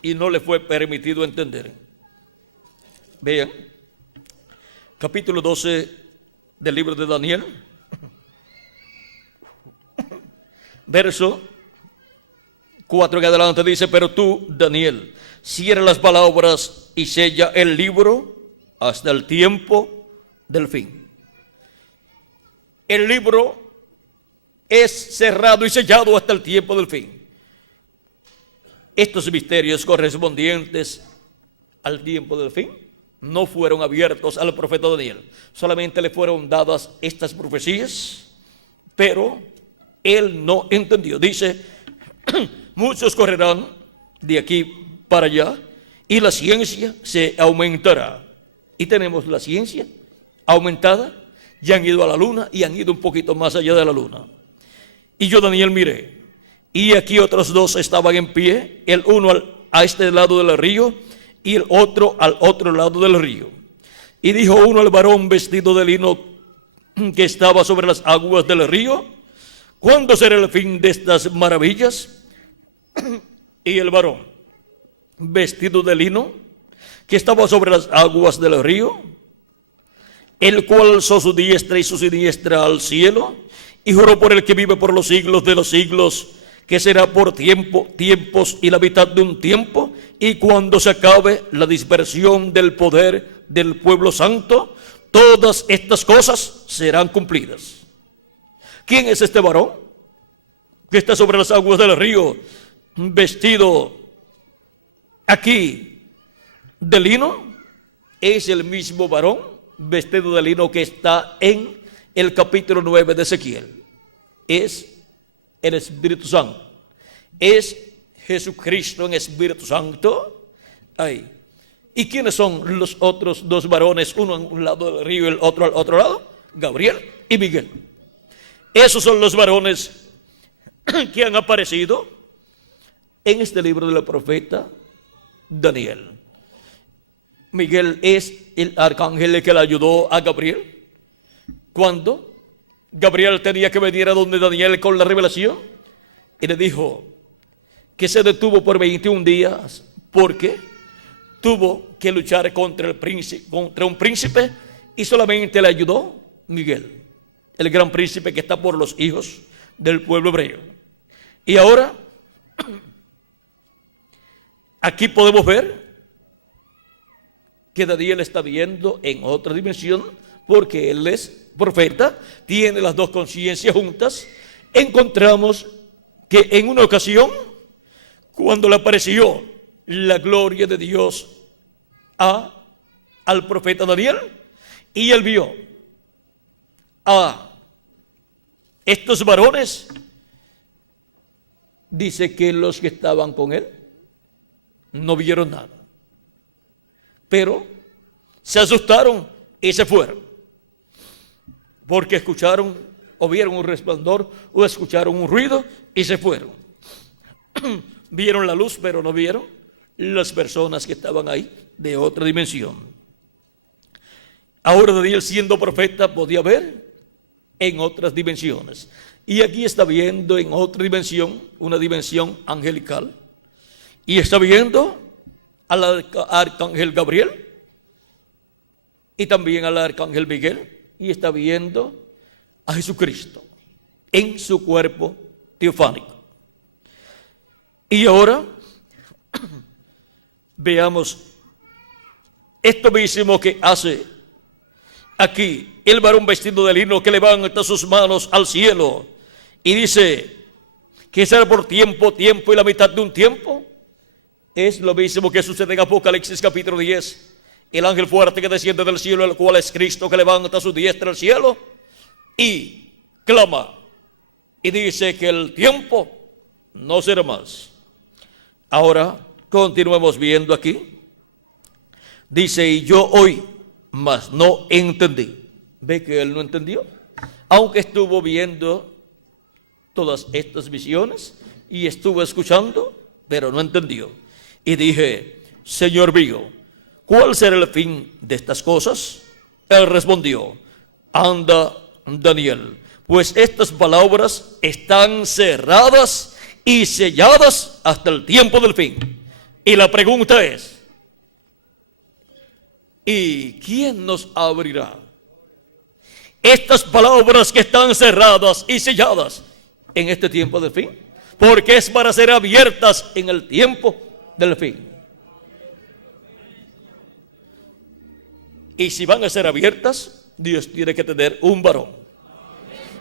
y no le fue permitido entender. Vean, capítulo 12 del libro de Daniel, verso 4 en adelante dice: pero tú, Daniel, cierra las palabras y sella el libro hasta el tiempo del fin. El libro es cerrado y sellado hasta el tiempo del fin. Estos misterios correspondientes al tiempo del fin no fueron abiertos al profeta Daniel. Solamente le fueron dadas estas profecías, pero él no entendió. Dice: muchos correrán de aquí para allá y la ciencia se aumentará. Y tenemos la ciencia aumentada. Ya han ido a la luna y han ido un poquito más allá de la luna. Y yo, Daniel, miré, y aquí otros dos estaban en pie, el uno a este lado del río y el otro al otro lado del río. Y dijo uno al varón vestido de lino que estaba sobre las aguas del río: ¿cuándo será el fin de estas maravillas? Y el varón vestido de lino que estaba sobre las aguas del río, el cual alzó su diestra y su siniestra al cielo y juró por el que vive por los siglos de los siglos, que será por tiempos y la mitad de un tiempo, y cuando se acabe la dispersión del poder del pueblo santo, todas estas cosas serán cumplidas. ¿Quién es este varón que está sobre las aguas del río, vestido aquí de lino? Es el mismo varón vestido de lino que está en el capítulo 9 de Ezequiel. Es el Espíritu Santo. Es Jesucristo en Espíritu Santo. Ahí. ¿Y quiénes son los otros dos varones? Uno en un lado del río y el otro al otro lado. Gabriel y Miguel. Esos son los varones que han aparecido en este libro del profeta Daniel. Miguel es el arcángel que le ayudó a Gabriel cuando Gabriel tenía que venir a donde Daniel con la revelación, y le dijo que se detuvo por 21 días porque tuvo que luchar contra un príncipe, y solamente le ayudó Miguel, el gran príncipe que está por los hijos del pueblo hebreo. Y ahora aquí podemos ver que Daniel está viendo en otra dimensión, porque él es profeta, tiene las dos conciencias juntas. Encontramos que en una ocasión, cuando le apareció la gloria de Dios al profeta Daniel, y él vio a estos varones, dice que los que estaban con él no vieron nada, pero se asustaron y se fueron, porque escucharon o vieron un resplandor o escucharon un ruido y se fueron. Vieron la luz, pero no vieron las personas que estaban ahí de otra dimensión. Ahora Daniel, siendo profeta, podía ver en otras dimensiones, y aquí está viendo en otra dimensión, una dimensión angelical, y está viendo al arcángel Gabriel y también al arcángel Miguel, y está viendo a Jesucristo en su cuerpo teofánico. Y ahora veamos esto mismo que hace aquí el varón vestido de lino, que levanta sus manos al cielo y dice que será por tiempo y la mitad de un tiempo. Es lo mismo que sucede en Apocalipsis capítulo 10. El ángel fuerte que desciende del cielo, el cual es Cristo, que levanta su diestra al cielo y clama y dice que el tiempo no será más. Ahora continuemos viendo aquí. Dice: y yo oí, mas no entendí. ¿Ve que él no entendió? Aunque estuvo viendo todas estas visiones y estuvo escuchando, pero no entendió. Y dije: Señor mío, ¿cuál será el fin de estas cosas? Él respondió: anda, Daniel, pues estas palabras están cerradas y selladas hasta el tiempo del fin. Y la pregunta es: ¿y quién nos abrirá estas palabras que están cerradas y selladas en este tiempo del fin? Porque es para ser abiertas en el tiempo del fin. Y si van a ser abiertas, Dios tiene que tener un varón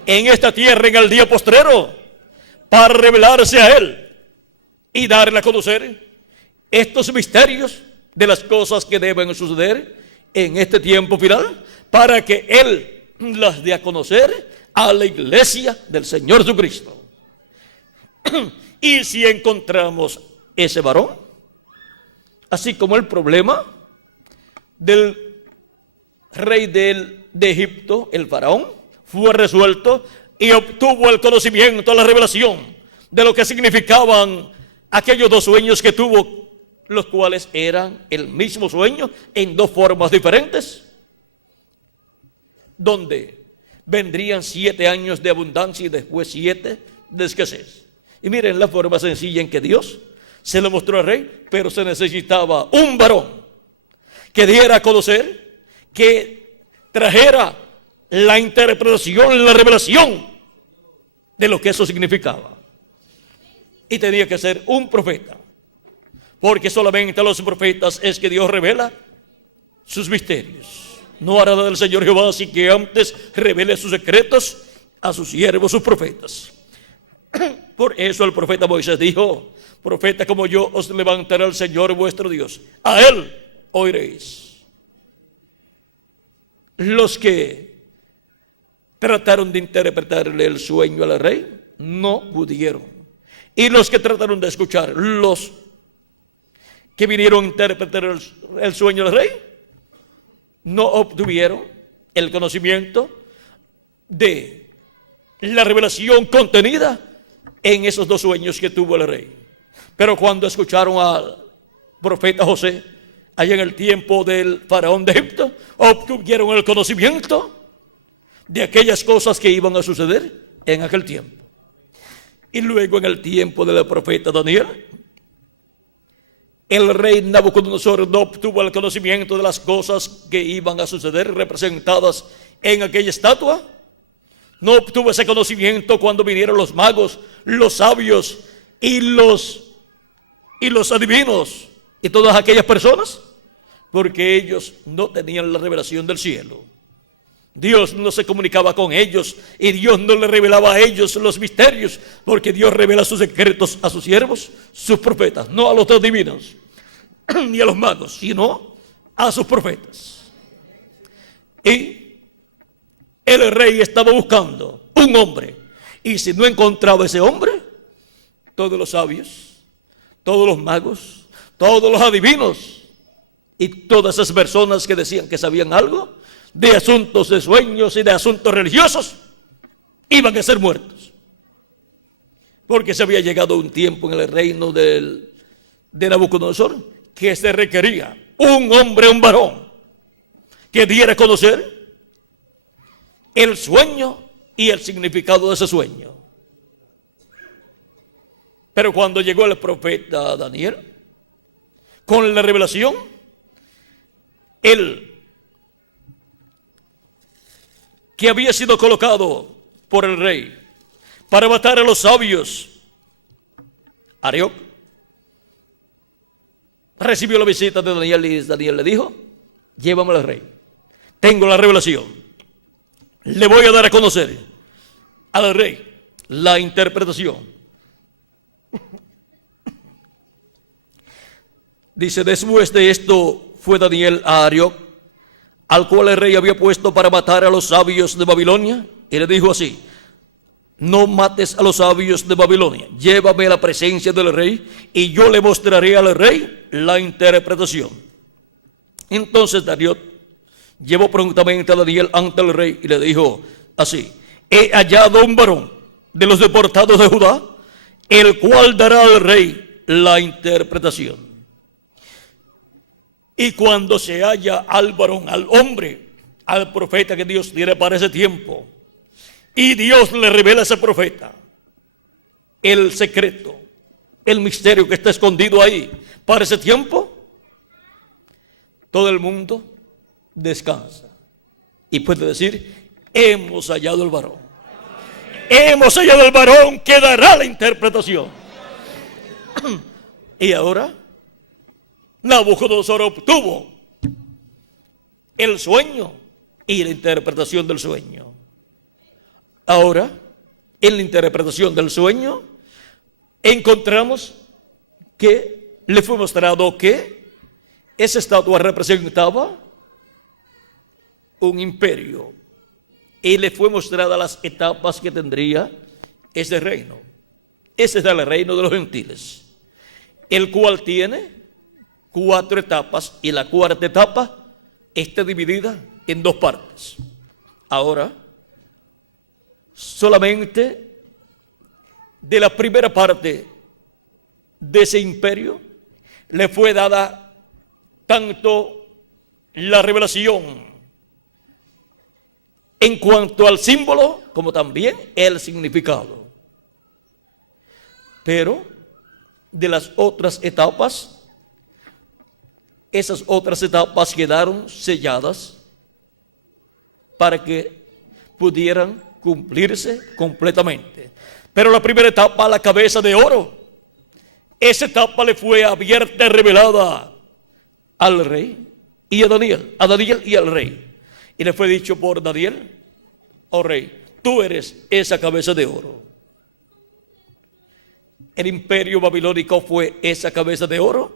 en esta tierra en el día postrero para revelarse a Él y darle a conocer estos misterios de las cosas que deben suceder en este tiempo final, para que Él las dé a conocer a la iglesia del Señor Jesucristo. Y si encontramos ese varón, así como el problema del rey de Egipto, el faraón, fue resuelto y obtuvo el conocimiento, la revelación de lo que significaban aquellos dos sueños que tuvo, los cuales eran el mismo sueño en dos formas diferentes, donde vendrían 7 años de abundancia y después 7 de escasez. Y miren la forma sencilla en que Dios se lo mostró al rey, pero se necesitaba un varón que diera a conocer, que trajera la interpretación, la revelación de lo que eso significaba. Y tenía que ser un profeta, porque solamente a los profetas es que Dios revela sus misterios. No hará del Señor Jehová así que antes revele sus secretos a sus siervos, sus profetas. Por eso el profeta Moisés dijo: profeta como yo os levantará el Señor vuestro Dios, a Él oiréis. Los que trataron de interpretarle el sueño al rey no pudieron, y los que trataron de escuchar, los que vinieron a interpretar el sueño al rey, no obtuvieron el conocimiento de la revelación contenida en esos dos sueños que tuvo el rey. Pero cuando escucharon al profeta José, allá en el tiempo del faraón de Egipto, obtuvieron el conocimiento de aquellas cosas que iban a suceder en aquel tiempo. Y luego en el tiempo del profeta Daniel, el rey Nabucodonosor no obtuvo el conocimiento de las cosas que iban a suceder representadas en aquella estatua. No obtuvo ese conocimiento cuando vinieron los magos, los sabios y los adivinos y todas aquellas personas, porque ellos no tenían la revelación del cielo. Dios no se comunicaba con ellos y Dios no le revelaba a ellos los misterios, porque Dios revela sus secretos a sus siervos, sus profetas, no a los adivinos ni a los magos, sino a sus profetas. Y el rey estaba buscando un hombre, y si no encontraba ese hombre, todos los sabios, todos los magos, todos los adivinos y todas esas personas que decían que sabían algo de asuntos de sueños y de asuntos religiosos iban a ser muertos, porque se había llegado un tiempo en el reino de Nabucodonosor que se requería un hombre, un varón, que diera a conocer el sueño y el significado de ese sueño. Pero cuando llegó el profeta Daniel con la revelación, él, que había sido colocado por el rey para matar a los sabios, Arioc, recibió la visita de Daniel, y Daniel le dijo: llévame al rey, tengo la revelación, le voy a dar a conocer al rey la interpretación. Dice: después de esto fue Daniel a Arioc, al cual el rey había puesto para matar a los sabios de Babilonia, y le dijo así: no mates a los sabios de Babilonia, llévame a la presencia del rey y yo le mostraré al rey la interpretación. Entonces Dariot llevó prontamente a Daniel ante el rey y le dijo así: he hallado un varón de los deportados de Judá, el cual dará al rey la interpretación. Y cuando se halla al varón, al hombre, al profeta que Dios tiene para ese tiempo, y Dios le revela a ese profeta el secreto, el misterio que está escondido ahí para ese tiempo, todo el mundo descansa y puede decir: hemos hallado el varón. Hemos hallado el varón que dará la interpretación. Y ahora Nabucodonosor obtuvo el sueño y la interpretación del sueño. Ahora, en la interpretación del sueño, encontramos que le fue mostrado que esa estatua representaba un imperio y le fue mostrada las etapas que tendría ese reino. Ese es el reino de los gentiles, el cual tiene 4 etapas y la cuarta etapa está dividida en 2 partes. Ahora, solamente de la primera parte de ese imperio le fue dada tanto la revelación en cuanto al símbolo como también el significado. Pero de las otras etapas, esas otras etapas quedaron selladas para que pudieran cumplirse completamente. Pero la primera etapa, la cabeza de oro, esa etapa le fue abierta y revelada al rey y a Daniel y al rey. Y le fue dicho por Daniel: oh rey, tú eres esa cabeza de oro. El imperio babilónico fue esa cabeza de oro,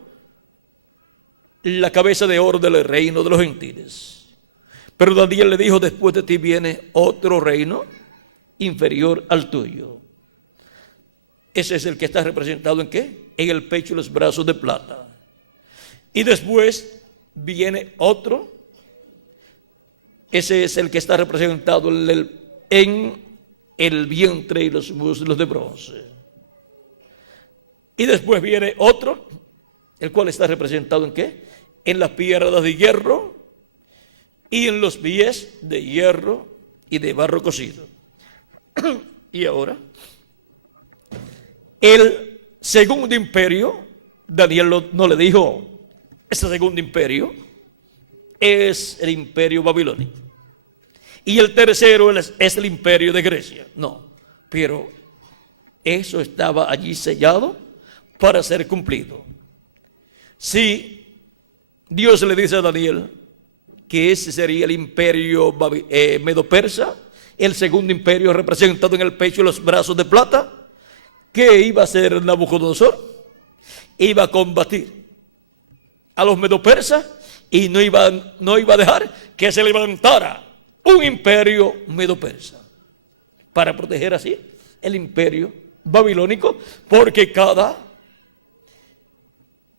la cabeza de oro del reino de los gentiles. Pero Daniel le dijo: después de ti viene otro reino inferior al tuyo. Ese es el que está representado ¿en qué? En el pecho y los brazos de plata. Y después viene otro. Ese es el que está representado en el vientre y los muslos de bronce. Y después viene otro, el cual está representado ¿en qué? En las piernas de hierro y en los pies de hierro y de barro cocido. Y ahora, el segundo imperio, Daniel no le dijo: ese segundo imperio es el imperio babilónico. Y el tercero es el imperio de Grecia. No, pero eso estaba allí sellado para ser cumplido. Si Dios le dice a Daniel que ese sería el imperio medo-persa, el segundo imperio representado en el pecho y los brazos de plata, ¿qué iba a hacer Nabucodonosor? Iba a combatir a los medo-persas y no iba a dejar que se levantara un imperio medo-persa, para proteger así el imperio babilónico, porque cada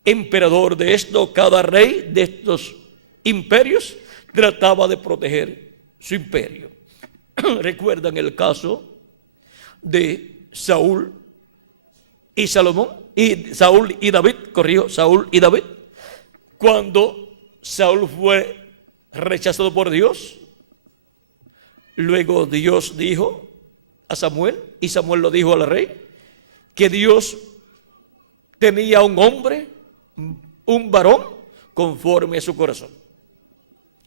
emperador de esto, cada rey de estos imperios trataba de proteger su imperio. ¿Recuerdan el caso de Saúl y Salomón? Y Saúl y David, Saúl y David. Cuando Saúl fue rechazado por Dios, luego Dios dijo a Samuel, y Samuel lo dijo al rey, que Dios tenía un hombre, un varón, conforme a su corazón.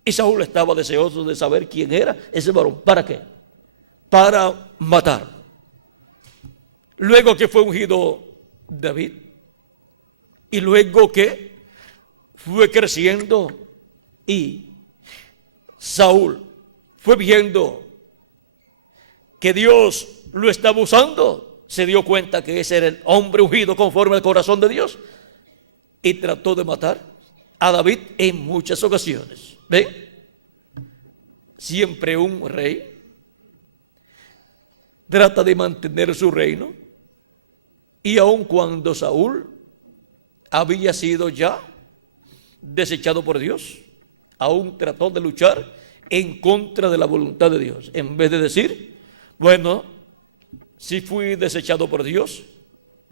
Y Saúl estaba deseoso de saber quién era ese varón. ¿Para qué? Para matar. Luego que fue ungido David, y luego que fue creciendo y Saúl fue viendo que Dios lo estaba usando, se dio cuenta que ese era el hombre ungido conforme al corazón de Dios y trató de matar a David en muchas ocasiones. ¿Ven? Siempre un rey trata de mantener su reino, y aun cuando Saúl había sido ya desechado por Dios, aún trató de luchar en contra de la voluntad de Dios, en vez de decir: bueno, si fui desechado por Dios,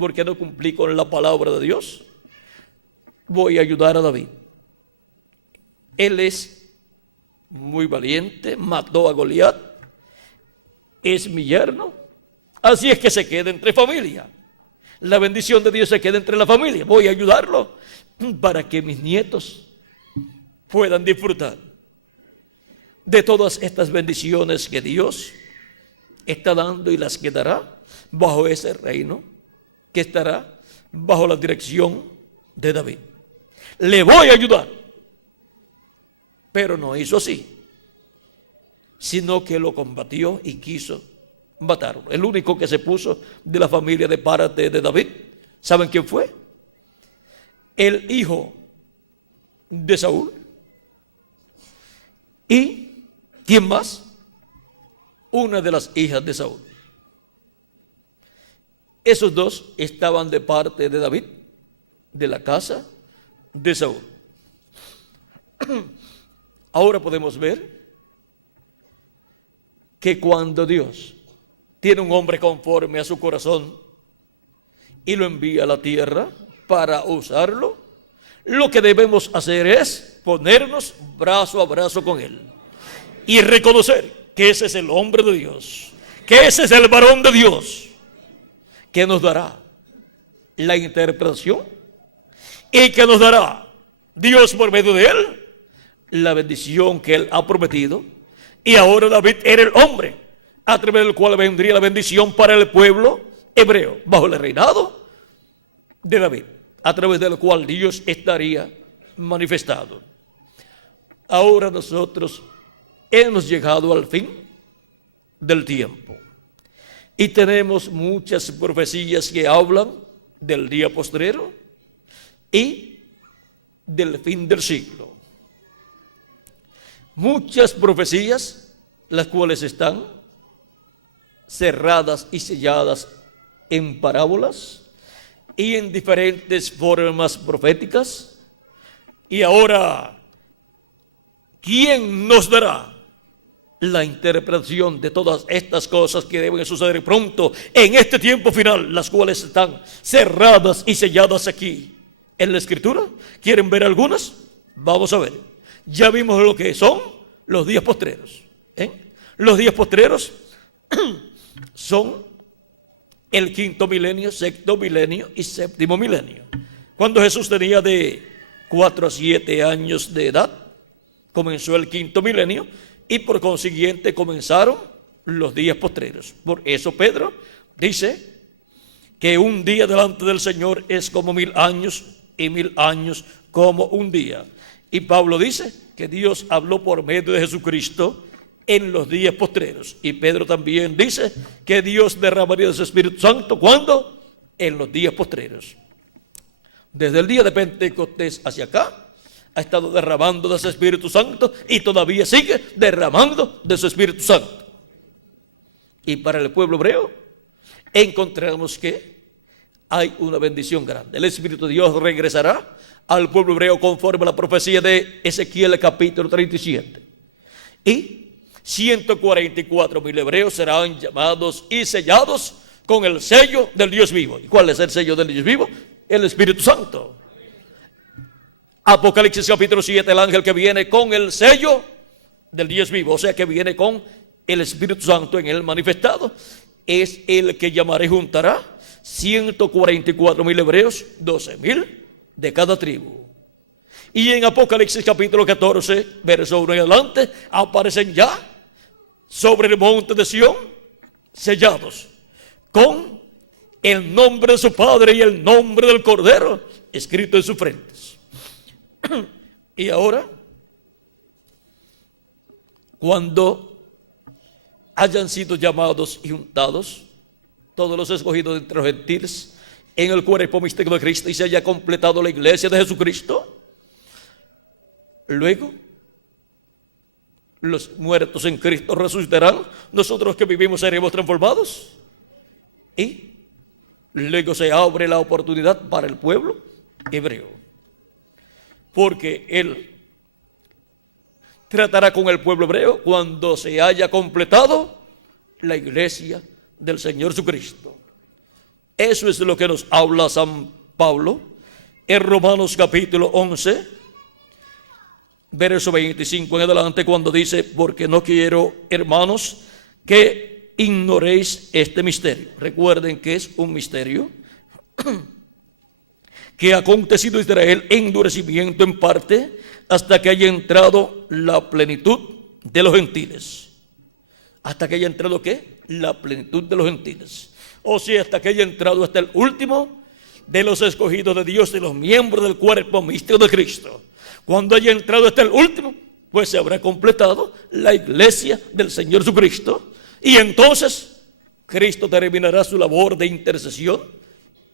porque no cumplí con la palabra de Dios, voy a ayudar a David. Él es muy valiente, mató a Goliat, es mi yerno, así es que se queda entre familia. La bendición de Dios se queda entre la familia. Voy a ayudarlo para que mis nietos puedan disfrutar de todas estas bendiciones que Dios está dando y las que dará bajo ese reino que estará bajo la dirección de David. Le voy a ayudar. Pero no hizo así, sino que lo combatió y quiso matarlo. El único que se puso de la familia de parte de David, ¿saben quién fue? El hijo de Saúl. ¿Y quién más? Una de las hijas de Saúl. Esos dos estaban de parte de David, de la casa de Saúl. Ahora podemos ver que cuando Dios tiene un hombre conforme a su corazón y lo envía a la tierra para usarlo, lo que debemos hacer es ponernos brazo a brazo con él y reconocer que ese es el hombre de Dios, que ese es el varón de Dios, que nos dará la interpretación y que nos dará Dios por medio de él la bendición que él ha prometido. Y ahora David era el hombre a través del cual vendría la bendición para el pueblo hebreo, bajo el reinado de David, a través del cual Dios estaría manifestado. Ahora nosotros hemos llegado al fin del tiempo y tenemos muchas profecías que hablan del día postrero y del fin del siglo. Muchas profecías, las cuales están cerradas y selladas en parábolas y en diferentes formas proféticas. Y ahora, ¿quién nos dará la interpretación de todas estas cosas que deben suceder pronto en este tiempo final, las cuales están cerradas y selladas aquí en la Escritura? ¿Quieren ver algunas? Vamos a ver. Ya vimos lo que son los días postreros. Los días postreros son el quinto milenio, sexto milenio y séptimo milenio. Cuando Jesús tenía de 4 a 7 años de edad, comenzó el quinto milenio y por consiguiente comenzaron los días postreros. Por eso Pedro dice que un día delante del Señor es como 1000 años y 1000 años como un día. Y Pablo dice que Dios habló por medio de Jesucristo en los días postreros. Y Pedro también dice que Dios derramaría de su Espíritu Santo. ¿Cuándo? En los días postreros. Desde el día de Pentecostés hacia acá, ha estado derramando de su Espíritu Santo y todavía sigue derramando de su Espíritu Santo. Y para el pueblo hebreo, encontramos que hay una bendición grande. El Espíritu de Dios regresará al pueblo hebreo conforme a la profecía de Ezequiel capítulo 37. Y 144,000 hebreos serán llamados y sellados con el sello del Dios vivo. ¿Y cuál es el sello del Dios vivo? El Espíritu Santo. Apocalipsis capítulo 7, el ángel que viene con el sello del Dios vivo, o sea que viene con el Espíritu Santo en él manifestado, es el que llamará y juntará 144,000 hebreos, 12,000 de cada tribu. Y en Apocalipsis capítulo 14, verso 1 en adelante, aparecen ya sobre el monte de Sión, sellados con el nombre de su Padre y el nombre del Cordero escrito en sus frentes. Y ahora, cuando hayan sido llamados y juntados todos los escogidos entre los gentiles en el cuerpo místico de Cristo y se haya completado la iglesia de Jesucristo, luego los muertos en Cristo resucitarán, nosotros que vivimos seremos transformados y luego se abre la oportunidad para el pueblo hebreo, porque Él tratará con el pueblo hebreo cuando se haya completado la iglesia del Señor Jesucristo. Eso es lo que nos habla San Pablo en Romanos capítulo 11, verso 25 en adelante, cuando dice: porque no quiero, hermanos, que ignoréis este misterio. Recuerden que es un misterio que ha acontecido en Israel, endurecimiento en parte, hasta que haya entrado la plenitud de los gentiles. ¿Hasta que haya entrado qué? La plenitud de los gentiles. O sea, hasta que haya entrado hasta el último de los escogidos de Dios, de los miembros del cuerpo místico de Cristo. Cuando haya entrado hasta el último, pues se habrá completado la iglesia del Señor Jesucristo. Y entonces Cristo terminará su labor de intercesión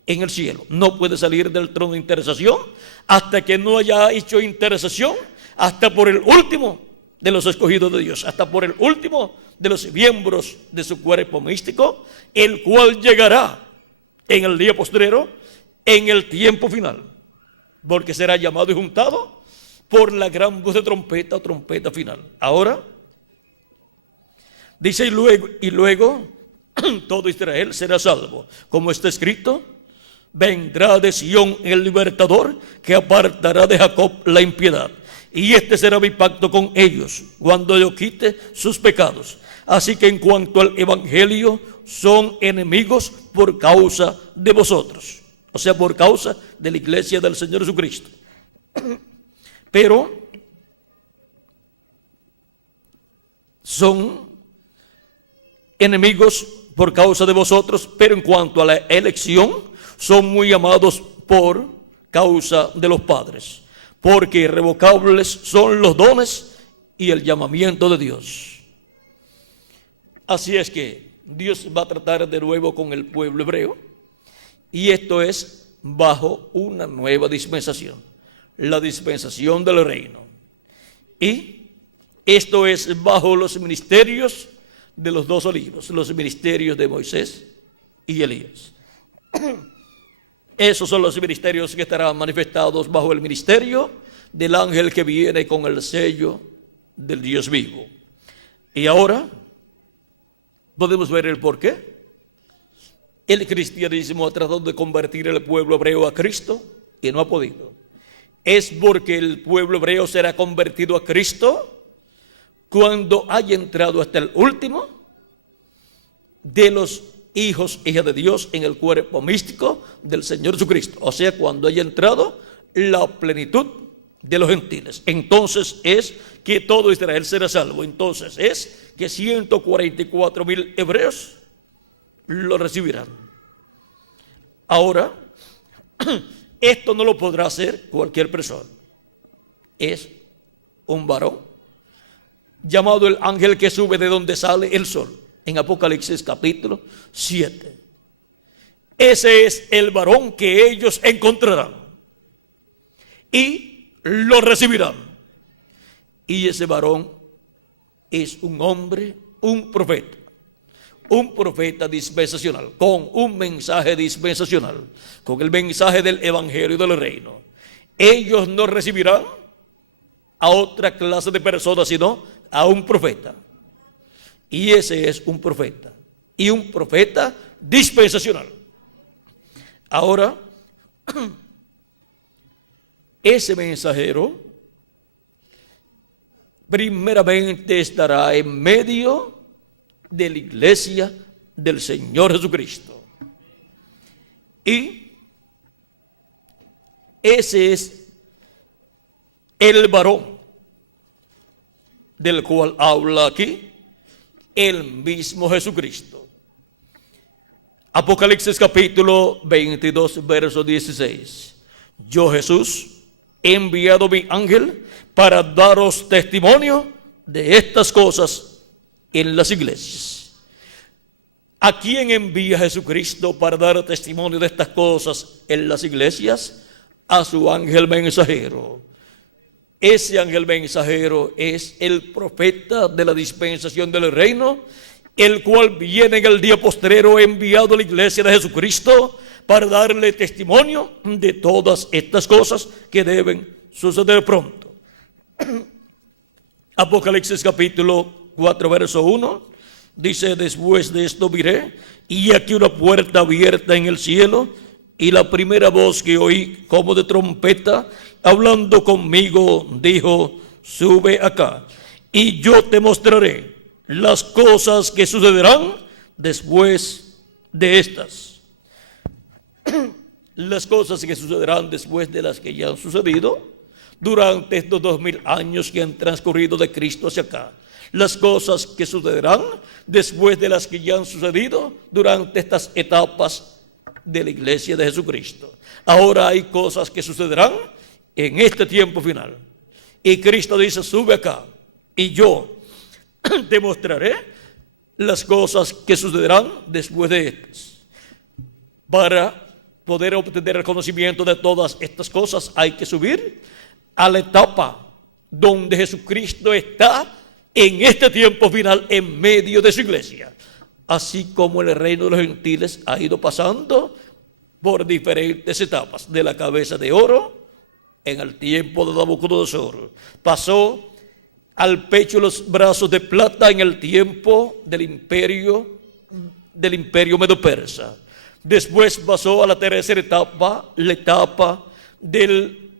en el cielo. No puede salir del trono de intercesión hasta que no haya hecho intercesión hasta por el último de los escogidos de Dios, hasta por el último de los miembros de su cuerpo místico, el cual llegará en el día postrero, en el tiempo final, porque será llamado y juntado por la gran voz de trompeta o trompeta final. Ahora dice: y luego todo Israel será salvo, como está escrito: vendrá de Sión el libertador, que apartará de Jacob la impiedad, y este será mi pacto con ellos, cuando yo quite sus pecados. Así que en cuanto al evangelio, son enemigos por causa de vosotros, o sea, por causa de la iglesia del Señor Jesucristo. Pero son enemigos por causa de vosotros, pero en cuanto a la elección, son muy amados por causa de los padres, porque irrevocables son los dones y el llamamiento de Dios. Así es que Dios va a tratar de nuevo con el pueblo hebreo, y esto es bajo una nueva dispensación, la dispensación del reino. Y esto es bajo los ministerios de los dos olivos, los ministerios de Moisés y Elías. Esos son los ministerios que estarán manifestados bajo el ministerio del ángel que viene con el sello del Dios vivo. Y ahora podemos ver el por qué el cristianismo ha tratado de convertir al pueblo hebreo a Cristo y no ha podido. Es porque el pueblo hebreo será convertido a Cristo cuando haya entrado hasta el último de los hijos, hijas de Dios en el cuerpo místico del Señor Jesucristo. O sea, cuando haya entrado la plenitud de los gentiles. Entonces es que todo Israel será salvo. Entonces es que 144,000 hebreos lo recibirán. Ahora, esto no lo podrá hacer cualquier persona. Es un varón llamado el ángel que sube de donde sale el sol, en Apocalipsis capítulo 7. Ese es el varón que ellos encontrarán y lo recibirán. Y ese varón es un hombre, un profeta dispensacional, con un mensaje dispensacional, con el mensaje del evangelio del reino. Ellos no recibirán a otra clase de personas, sino a un profeta. Y ese es un profeta, y un profeta dispensacional. Ahora, ese mensajero primeramente estará en medio de la iglesia del Señor Jesucristo. Y ese es el varón del cual habla aquí el mismo Jesucristo. Apocalipsis capítulo 22, verso 16. Yo, Jesús, he enviado mi ángel para daros testimonio de estas cosas en las iglesias. ¿A quién envía Jesucristo para dar testimonio de estas cosas en las iglesias? A su ángel mensajero. Ese ángel mensajero es el profeta de la dispensación del reino, el cual viene en el día postrero enviado a la iglesia de Jesucristo para darle testimonio de todas estas cosas que deben suceder pronto. Apocalipsis capítulo 4, verso 1. Dice: después de esto miré, y aquí una puerta abierta en el cielo, y la primera voz que oí como de trompeta, hablando conmigo, dijo: sube acá, y yo te mostraré las cosas que sucederán después de estas. Las cosas que sucederán después de las que ya han sucedido durante estos 2000 años que han transcurrido de Cristo hacia acá. Las cosas que sucederán después de las que ya han sucedido durante estas etapas de la iglesia de Jesucristo. Ahora hay cosas que sucederán en este tiempo final. Y Cristo dice: sube acá, y yo te mostraré las cosas que sucederán después de estas. Para poder obtener el conocimiento de todas estas cosas, hay que subir a la etapa donde Jesucristo está en este tiempo final en medio de su iglesia. Así como el reino de los gentiles ha ido pasando por diferentes etapas. De la cabeza de oro en el tiempo de Nabucodonosor, pasó al pecho y los brazos de plata en el tiempo del imperio medo-persa. Después pasó a la tercera etapa, la etapa del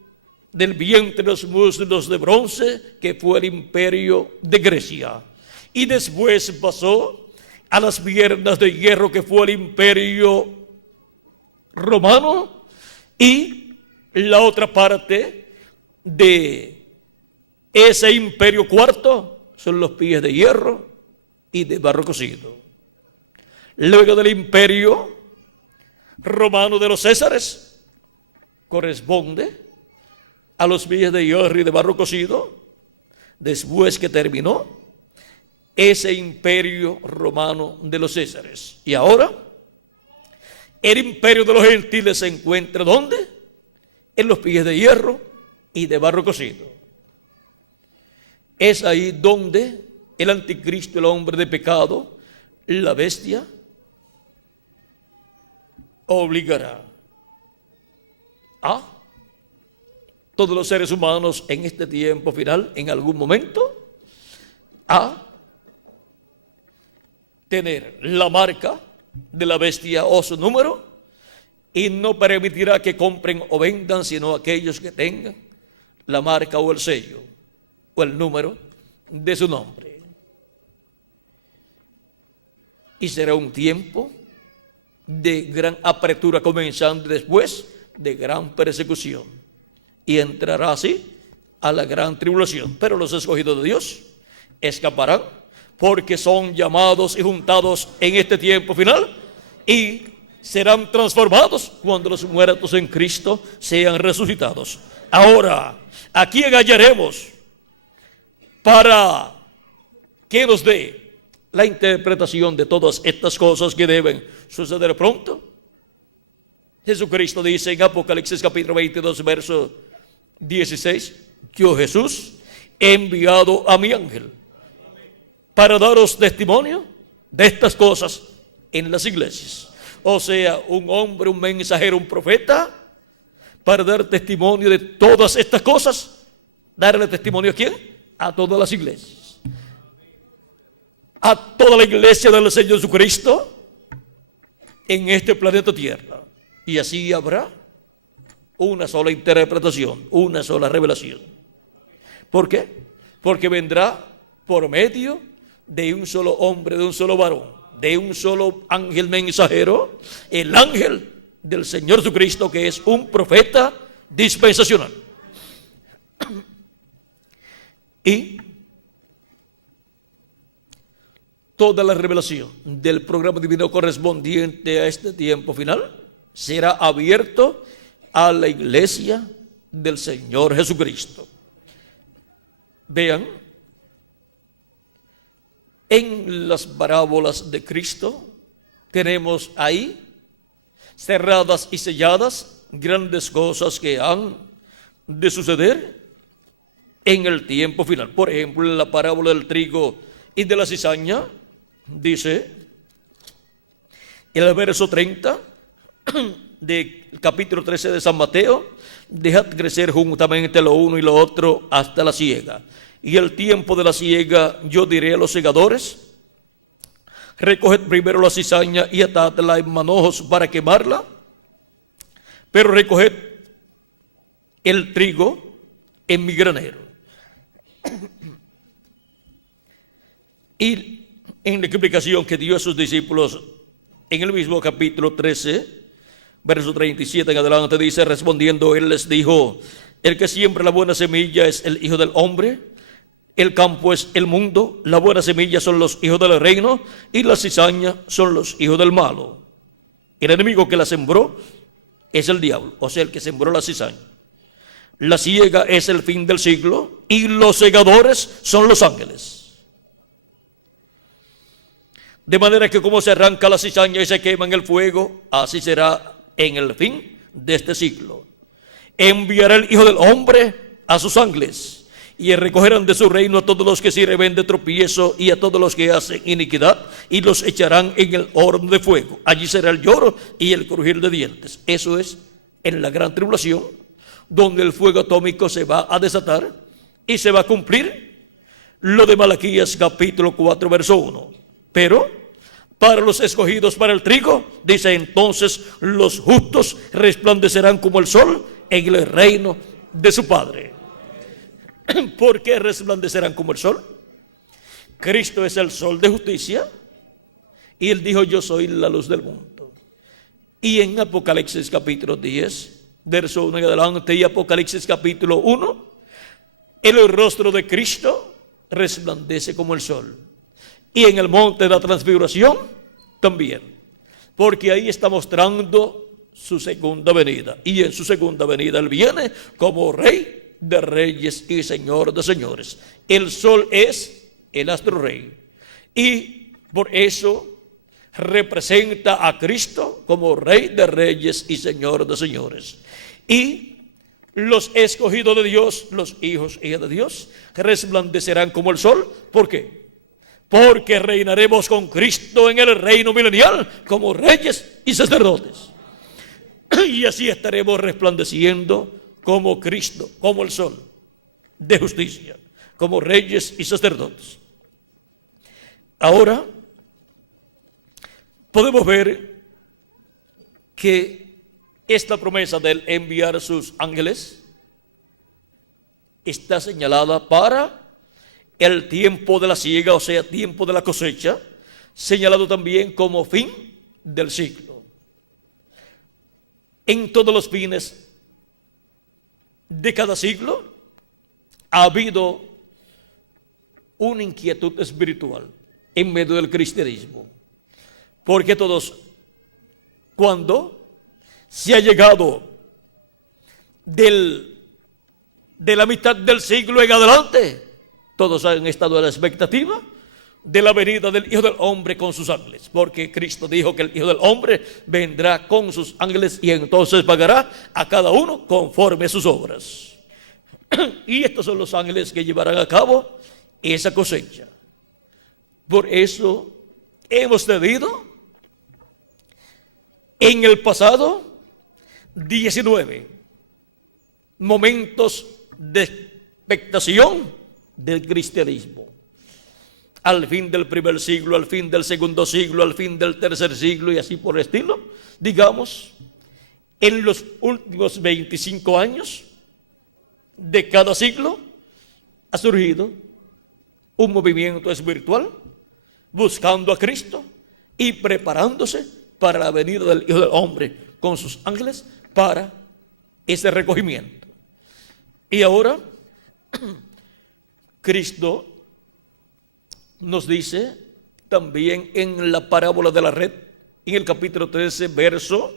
vientre de los muslos de bronce, que fue el imperio de Grecia. Y después pasó a las piernas de hierro, que fue el imperio romano. Y la otra parte de ese imperio cuarto son los pies de hierro y de barro cocido. Luego del imperio romano de los Césares, corresponde a los pies de hierro y de barro cocido, después que terminó ese imperio romano de los Césares. Y ahora el imperio de los gentiles se encuentra ¿dónde? En los pies de hierro y de barro cocido. Es ahí donde el anticristo, el hombre de pecado, la bestia, obligará a todos los seres humanos en este tiempo final, en algún momento, a tener la marca de la bestia o su número, y no permitirá que compren o vendan sino aquellos que tengan la marca o el sello o el número de su nombre. Y será un tiempo de gran apertura, comenzando después de gran persecución, y entrará así a la gran tribulación. Pero los escogidos de Dios escaparán, porque son llamados y juntados en este tiempo final, y serán transformados cuando los muertos en Cristo sean resucitados. Ahora, ¿a quién hallaremos para que nos dé la interpretación de todas estas cosas que deben suceder pronto? Jesucristo dice en Apocalipsis capítulo 22, verso 16: yo, Jesús, he enviado a mi ángel para daros testimonio de estas cosas en las iglesias. O sea, un hombre, un mensajero, un profeta, para dar testimonio de todas estas cosas. ¿Darle testimonio a quién? A todas las iglesias. A toda la iglesia del Señor Jesucristo en este planeta Tierra. Y así habrá una sola interpretación, una sola revelación. ¿Por qué? Porque vendrá por medio de un solo hombre, de un solo varón, de un solo ángel mensajero, el ángel del Señor Jesucristo, que es un profeta dispensacional. Y toda la revelación del programa divino correspondiente a este tiempo final será abierto a la iglesia del Señor Jesucristo. Vean, en las parábolas de Cristo tenemos ahí cerradas y selladas grandes cosas que han de suceder en el tiempo final. Por ejemplo, en la parábola del trigo y de la cizaña, dice en el verso 30 del capítulo 13 de San Mateo: dejad crecer juntamente lo uno y lo otro hasta la siega. Y el tiempo de la siega yo diré a los segadores: Recoged primero la cizaña y atadla en manojos para quemarla, pero recoged el trigo en mi granero. Y en la explicación que dio a sus discípulos en el mismo capítulo 13, verso 37 en adelante, dice: respondiendo él les dijo: el que siembra la buena semilla es el Hijo del Hombre, el campo es el mundo, la buena semilla son los hijos del reino y la cizaña son los hijos del malo. El enemigo que la sembró es el diablo, o sea, el que sembró la cizaña. La siega es el fin del siglo y los segadores son los ángeles. De manera que como se arranca la cizaña y se quema en el fuego, así será en el fin de este siglo. Enviará el Hijo del Hombre a sus ángeles, y recogerán de su reino a todos los que sirven de tropiezo y a todos los que hacen iniquidad, y los echarán en el horno de fuego. Allí será el lloro y el crujir de dientes. Eso es en la gran tribulación, donde el fuego atómico se va a desatar y se va a cumplir lo de Malaquías capítulo 4 verso 1. Pero para los escogidos para el trigo, dice: entonces los justos resplandecerán como el sol en el reino de su Padre. ¿Por qué resplandecerán como el sol? Cristo es el sol de justicia y él dijo: yo soy la luz del mundo. Y en Apocalipsis capítulo 10 verso 1 en adelante, y Apocalipsis capítulo 1, el rostro de Cristo resplandece como el sol. Y en el monte de la transfiguración también, porque ahí está mostrando su segunda venida, y en su segunda venida él viene como Rey de reyes y Señor de señores. El sol es el astro rey, y por eso representa a Cristo como Rey de reyes y Señor de señores. Y los escogidos de Dios, los hijos y hijas de Dios, resplandecerán como el sol. ¿Por qué? Porque reinaremos con Cristo en el reino milenial como reyes y sacerdotes. Y así estaremos resplandeciendo como Cristo, como el sol de justicia, como reyes y sacerdotes. Ahora podemos ver que esta promesa de enviar sus ángeles está señalada para el tiempo de la siega, o sea, tiempo de la cosecha, señalado también como fin del siglo. En todos los fines de cada siglo ha habido una inquietud espiritual en medio del cristianismo, porque todos, cuando se ha llegado de la mitad del siglo en adelante, todos han estado a la expectativa de la venida del Hijo del Hombre con sus ángeles, porque Cristo dijo que el Hijo del Hombre vendrá con sus ángeles y entonces pagará a cada uno conforme a sus obras. Y estos son los ángeles que llevarán a cabo esa cosecha. Por eso hemos tenido en el pasado 19 momentos de expectación del cristianismo. Al fin del primer siglo, al fin del segundo siglo, al fin del tercer siglo y así por el estilo. Digamos, en los últimos 25 años de cada siglo ha surgido un movimiento espiritual buscando a Cristo y preparándose para la venida del Hijo del Hombre con sus ángeles para ese recogimiento. Y ahora Cristo nos dice también en la parábola de la red, en el capítulo 13, verso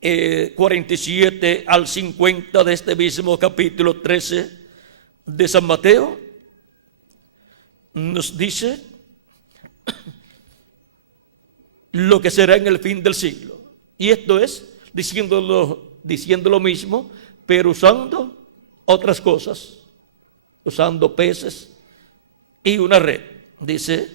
47 al 50 de este mismo capítulo 13 de San Mateo, nos dice lo que será en el fin del siglo. Y esto es diciendo lo mismo, pero usando otras cosas, usando peces y una red. Dice: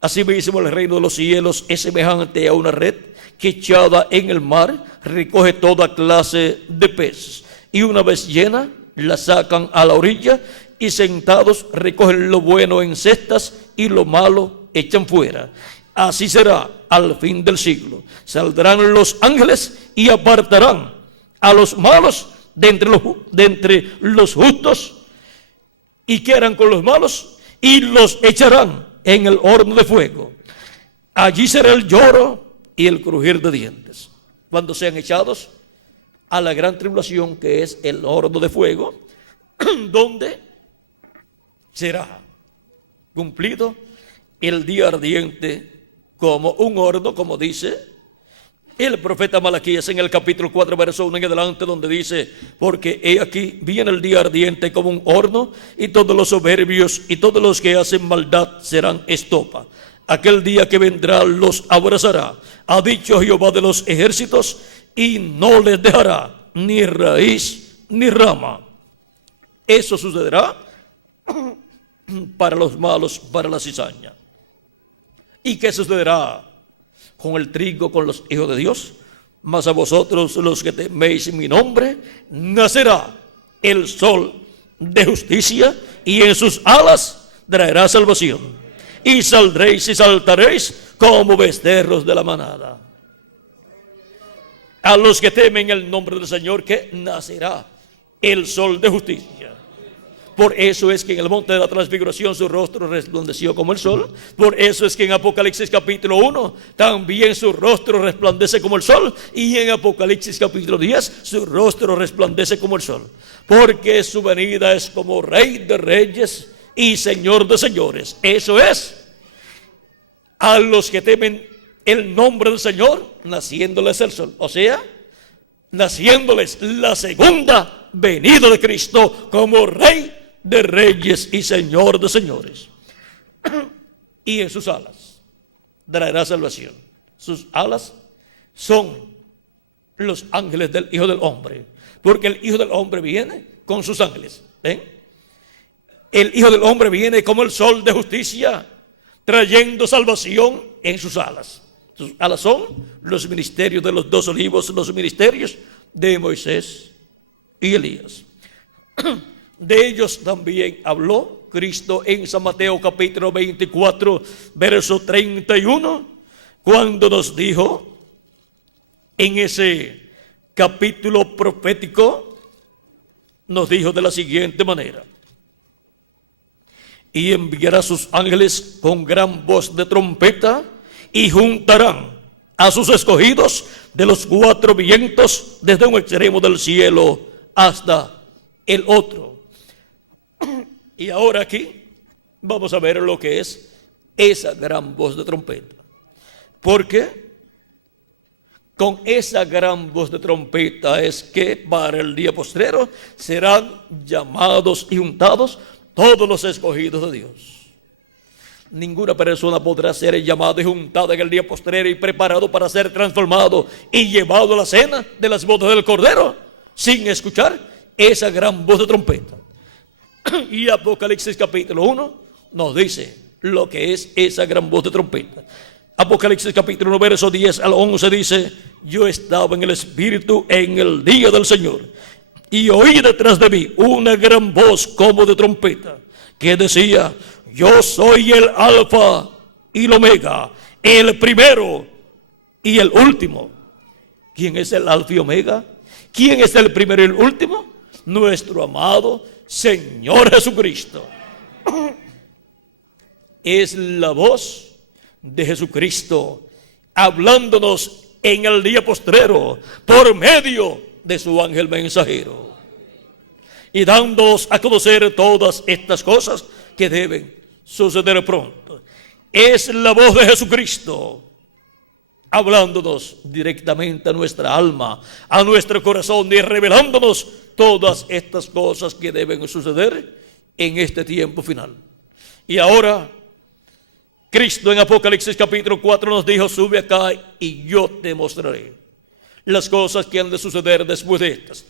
asimismo el reino de los cielos es semejante a una red que echada en el mar recoge toda clase de peces, y una vez llena la sacan a la orilla y sentados recogen lo bueno en cestas y lo malo echan fuera. Así será al fin del siglo. Saldrán los ángeles y apartarán a los malos de entre los justos. ¿Y qué harán con los malos? Y los echarán en el horno de fuego. Allí será el lloro y el crujir de dientes, cuando sean echados a la gran tribulación, que es el horno de fuego, donde será cumplido el día ardiente como un horno, como dice el profeta Malaquías en el capítulo 4, verso 1 en adelante, donde dice: porque he aquí viene el día ardiente como un horno, y todos los soberbios y todos los que hacen maldad serán estopa. Aquel día que vendrá los abrazará, ha dicho Jehová de los ejércitos, y no les dejará ni raíz ni rama. Eso sucederá para los malos, para la cizaña. ¿Y qué sucederá con el trigo, con los hijos de Dios? Mas a vosotros, los que teméis mi nombre, nacerá el sol de justicia, y en sus alas traerá salvación. Y saldréis y saltaréis como becerros de la manada. A los que temen el nombre del Señor, que nacerá el sol de justicia. Por eso es que en el monte de la transfiguración su rostro resplandeció como el sol. Por eso es que en Apocalipsis capítulo 1 también su rostro resplandece como el sol. Y en Apocalipsis capítulo 10 su rostro resplandece como el sol. Porque su venida es como Rey de reyes y Señor de señores. Eso es, a los que temen el nombre del Señor, naciéndoles el sol. O sea, naciéndoles la segunda venida de Cristo como Rey de reyes y Señor de señores. Y en sus alas traerá salvación. Sus alas son los ángeles del Hijo del Hombre, porque el Hijo del Hombre viene con sus ángeles. ¿Ven? El Hijo del Hombre viene como el sol de justicia, trayendo salvación en sus alas. Sus alas son los ministerios de los dos olivos, los ministerios de Moisés y Elías. De ellos también habló Cristo en San Mateo capítulo 24, verso 31, cuando nos dijo en ese capítulo profético, nos dijo de la siguiente manera: y enviará sus ángeles con gran voz de trompeta, y juntarán a sus escogidos de los cuatro vientos, desde un extremo del cielo hasta el otro. Y ahora aquí vamos a ver lo que es esa gran voz de trompeta. Porque con esa gran voz de trompeta es que para el día postrero serán llamados y juntados todos los escogidos de Dios. Ninguna persona podrá ser llamada y juntada en el día postrero y preparado para ser transformado y llevado a la cena de las bodas del Cordero sin escuchar esa gran voz de trompeta. Y Apocalipsis capítulo 1 nos dice lo que es esa gran voz de trompeta. Apocalipsis capítulo 1 verso 10 al 11 dice: yo estaba en el Espíritu en el día del Señor, y oí detrás de mí una gran voz como de trompeta, que decía: yo soy el Alfa y el Omega, el primero y el último. ¿Quién es el Alfa y Omega? ¿Quién es el primero y el último? Nuestro amado Señor Jesucristo. Es la voz de Jesucristo hablándonos en el día postrero por medio de su ángel mensajero, y dándonos a conocer todas estas cosas que deben suceder pronto. Es la voz de Jesucristo hablándonos directamente a nuestra alma, a nuestro corazón, y revelándonos todas estas cosas que deben suceder en este tiempo final. Y ahora Cristo en Apocalipsis capítulo 4 nos dijo: sube acá y yo te mostraré las cosas que han de suceder después de estas.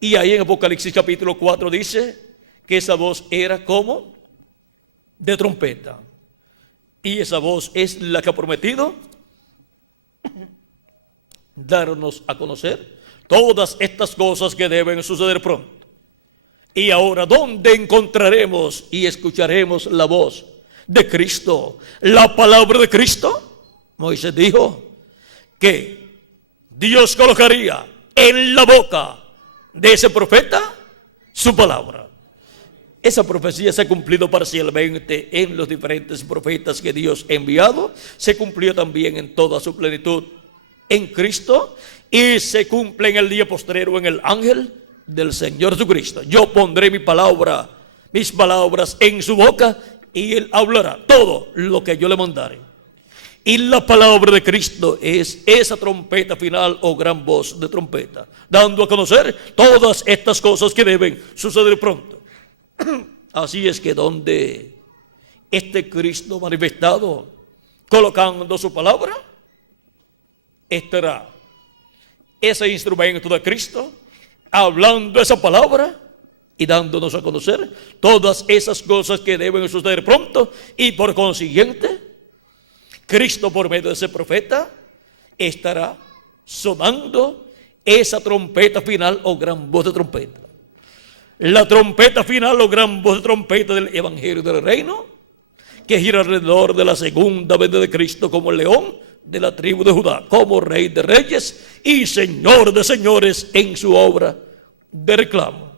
Y ahí en Apocalipsis capítulo 4 dice que esa voz era como de trompeta. Y esa voz es la que ha prometido darnos a conocer todas estas cosas que deben suceder pronto. Y ahora, ¿dónde encontraremos y escucharemos la voz de Cristo, la palabra de Cristo, Moisés dijo que Dios colocaría en la boca de ese profeta su palabra. Esa profecía se ha cumplido parcialmente en los diferentes profetas que Dios ha enviado. Se cumplió también en toda su plenitud en Cristo, y se cumple en el día postrero en el ángel del Señor Jesucristo. Yo pondré mis palabras en su boca, y él hablará todo lo que yo le mandare. Y la palabra de Cristo es esa trompeta final o gran voz de trompeta, dando a conocer todas estas cosas que deben suceder pronto. Así es que donde este Cristo manifestado, colocando su palabra, estará ese instrumento de Cristo, hablando esa palabra y dándonos a conocer todas esas cosas que deben suceder pronto. Y por consiguiente, Cristo, por medio de ese profeta, estará sonando esa trompeta final o gran voz de trompeta. La trompeta final o gran voz de trompeta del Evangelio del Reino, que gira alrededor de la segunda venida de Cristo como el león de la tribu de Judá, como Rey de reyes y Señor de señores en su obra de reclamo.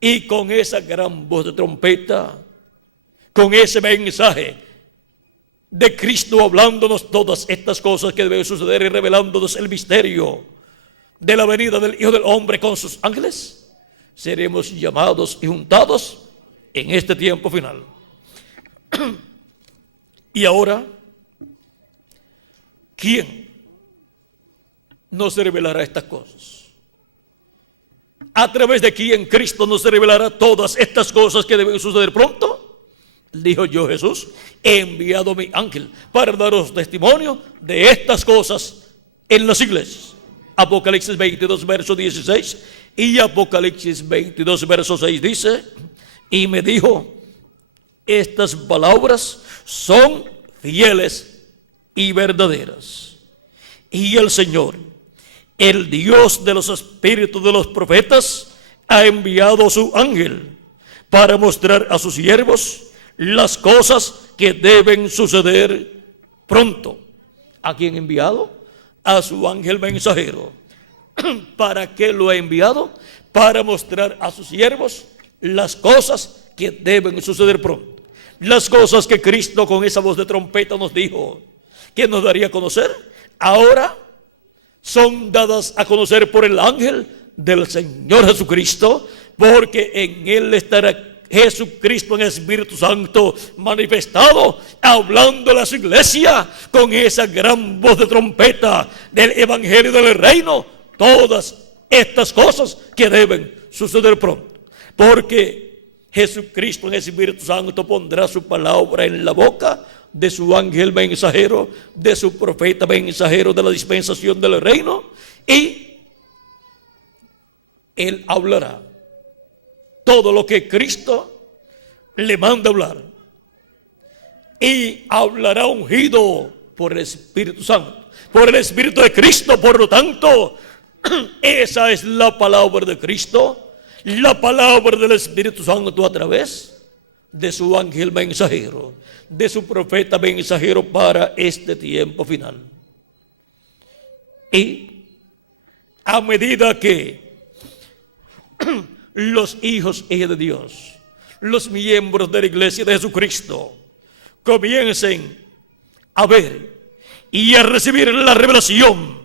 Y con esa gran voz de trompeta, con ese mensaje de Cristo hablándonos todas estas cosas que deben suceder y revelándonos el misterio de la venida del Hijo del Hombre con sus ángeles, seremos llamados y juntados en este tiempo final. Y ahora, ¿quién nos revelará estas cosas? ¿A través de quién Cristo nos revelará todas estas cosas que deben suceder pronto? Dijo yo, Jesús: he enviado mi ángel para daros testimonio de estas cosas en las iglesias. Apocalipsis 22, verso 16 y Apocalipsis 22, verso 6 dice: y me dijo, estas palabras son fieles y verdaderas. Y el Señor, el Dios de los espíritus de los profetas, ha enviado a su ángel para mostrar a sus siervos las cosas que deben suceder pronto. ¿A quién ha enviado? A su ángel mensajero. ¿Para qué lo ha enviado? Para mostrar a sus siervos las cosas que deben suceder pronto. Las cosas que Cristo con esa voz de trompeta nos dijo que nos daría a conocer, ahora son dadas a conocer por el ángel del Señor Jesucristo, porque en él estará Jesucristo en Espíritu Santo manifestado, hablando a las iglesias con esa gran voz de trompeta del Evangelio del Reino, todas estas cosas que deben suceder pronto, porque Jesucristo en el Espíritu Santo pondrá su palabra en la boca de su ángel mensajero, de su profeta mensajero de la dispensación del reino, y él hablará todo lo que Cristo le manda hablar, y hablará ungido por el Espíritu Santo, por el Espíritu de Cristo. Por lo tanto, esa es la palabra de Cristo, la palabra del Espíritu Santo a través de su ángel mensajero, de su profeta mensajero para este tiempo final. Y a medida que los hijos y hijas de Dios, los miembros de la iglesia de Jesucristo, comiencen a ver y a recibir la revelación